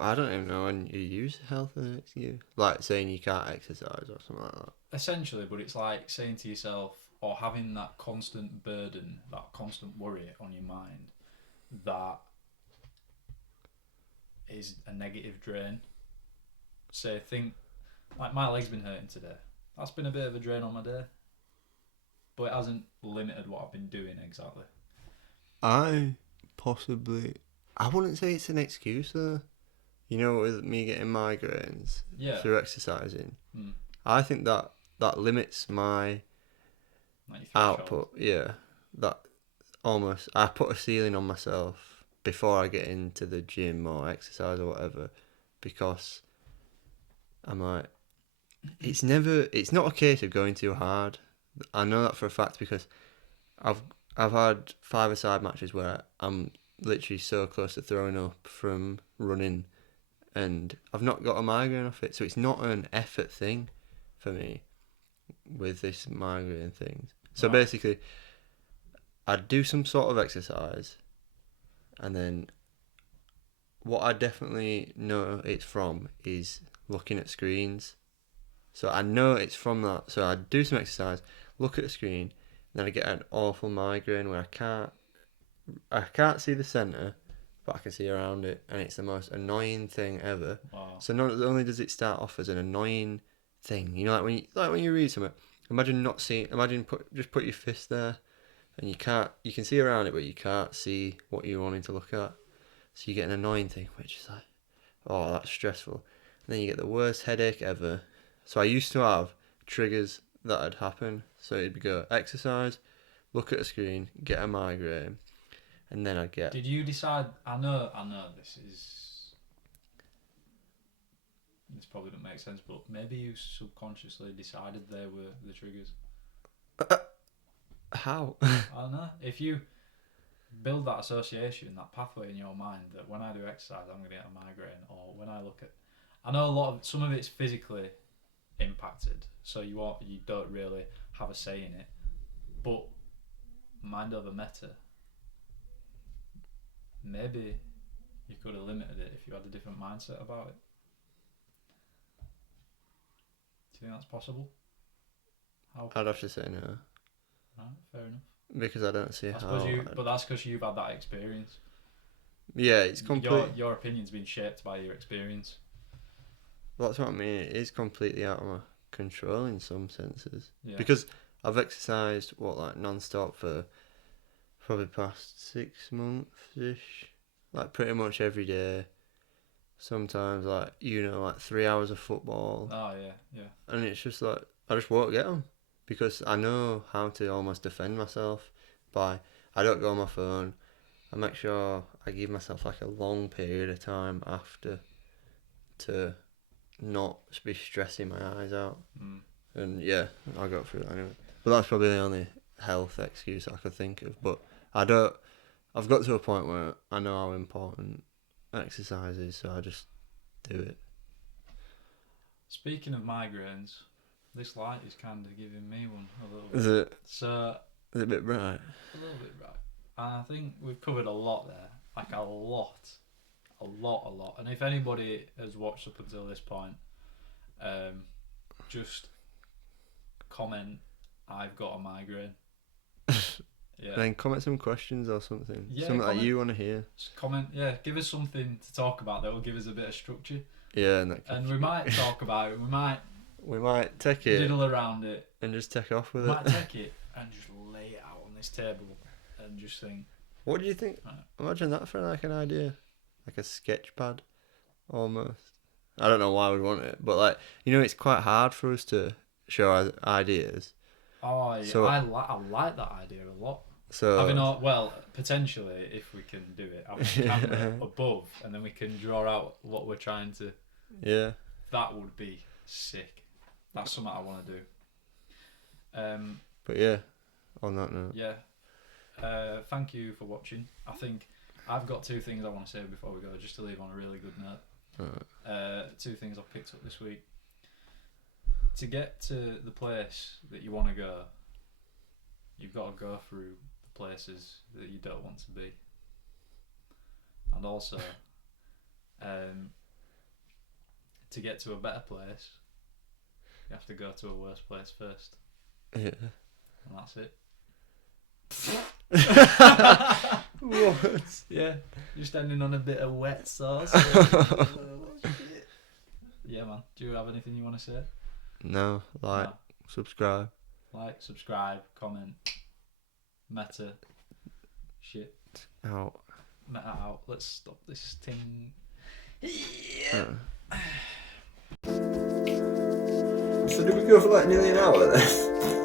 I don't even know when you use health as an excuse. Like saying you can't exercise or something like that. Essentially, but it's like saying to yourself, or having that constant burden, that constant worry on your mind, that is a negative drain. Say, think, like my leg's been hurting today. That's been a bit of a drain on my day. But it hasn't limited what I've been doing exactly. I wouldn't say it's an excuse though. You know, with me getting migraines Yeah. through exercising, Mm. I think that limits my Like your threshold. output. Yeah, that almost I put a ceiling on myself before I get into the gym or exercise or whatever, because I'm like, it's not a case of going too hard. I know that for a fact because I've had 5-a-side matches where I'm literally so close to throwing up from running, and I've not got a migraine off it. So it's not an effort thing for me with this migraine thing. So Right. basically, I'd do some sort of exercise, and then what I definitely know it's from is looking at screens. So I know it's from that. So I'd do some exercise, look at the screen, and then I get an awful migraine where I can't see the centre, but I can see around it, and it's the most annoying thing ever. Wow. So not only does it start off as an annoying thing, you know, like when you read something. Imagine not seeing. Just put your fist there, and you can see around it, but you can't see what you're wanting to look at. So you get an annoying thing, which is like, oh, that's stressful. And then you get the worst headache ever. So I used to have triggers that had happen. So it'd go exercise, look at a screen, get a migraine, and then I'd get. Did you decide? I know. This probably doesn't make sense, but maybe you subconsciously decided they were the triggers. How? I don't know. If you build that association, that pathway in your mind that when I do exercise, I'm going to get a migraine, or when I look at, I know some of it's physically impacted, so you don't really have a say in it, but mind over matter. Maybe you could have limited it if you had a different mindset about it. Do you think that's possible? How? I'd have to say no, Right, fair enough. because I don't see I how. suppose but that's because you've had that experience. Yeah, it's complete. Your opinion's been shaped by your experience. That's what I mean. It is completely out of my control in some senses. Yeah. Because I've exercised non-stop for probably past 6 months ish, like pretty much every day. Sometimes 3 hours of football, Oh yeah. and it's just like I just won't get them because I know how to almost defend myself by I don't go on my phone. I make sure I give myself like a long period of time after to not be stressing my eyes out. Mm. And yeah, I got through that anyway. But that's probably the only health excuse I could think of. But I've got to a point where I know how important exercise is, so I just do it. Speaking of migraines, this light is kind of giving me one a little bit. Is it So a bit bright? a little bit right. And I think we've covered a lot there, like a lot. And if anybody has watched up until this point, just comment, "I've got a migraine." Yeah. Then comment some questions or something. Yeah, something that comment. you want to hear. Just comment, yeah, give us something to talk about that will give us a bit of structure. Yeah, And we might talk about it, we might we might take it diddle around it, and just take off we with might it. take it and just lay it out on this table and just think, What do you think? Right. Imagine that for like an idea, like a sketch pad, almost. I don't know why we want it, but it's quite hard for us to show our ideas. oh, yeah, So- I like that idea a lot. So Potentially, if we can do it, having a camera above, and then we can draw out what we're trying to. yeah, That would be sick. that's something I want to do. But yeah, on that note. Yeah. Thank you for watching. I think I've got 2 things I want to say before we go, just to leave on a really good note. Alright. 2 things I've picked up this week. To get to the place that you want to go, you've got to go through the places that you don't want to be. And also, to get to a better place, you have to go to a worse place first. Yeah. And that's it. What? Yeah, just ending on a bit of wet sauce. Yeah, man. Do you have anything you want to say? No, like, No. subscribe. Like, subscribe, comment, meta, shit, Out. meta out. Let's stop this thing. Uh. So did we go for like nearly an hour then?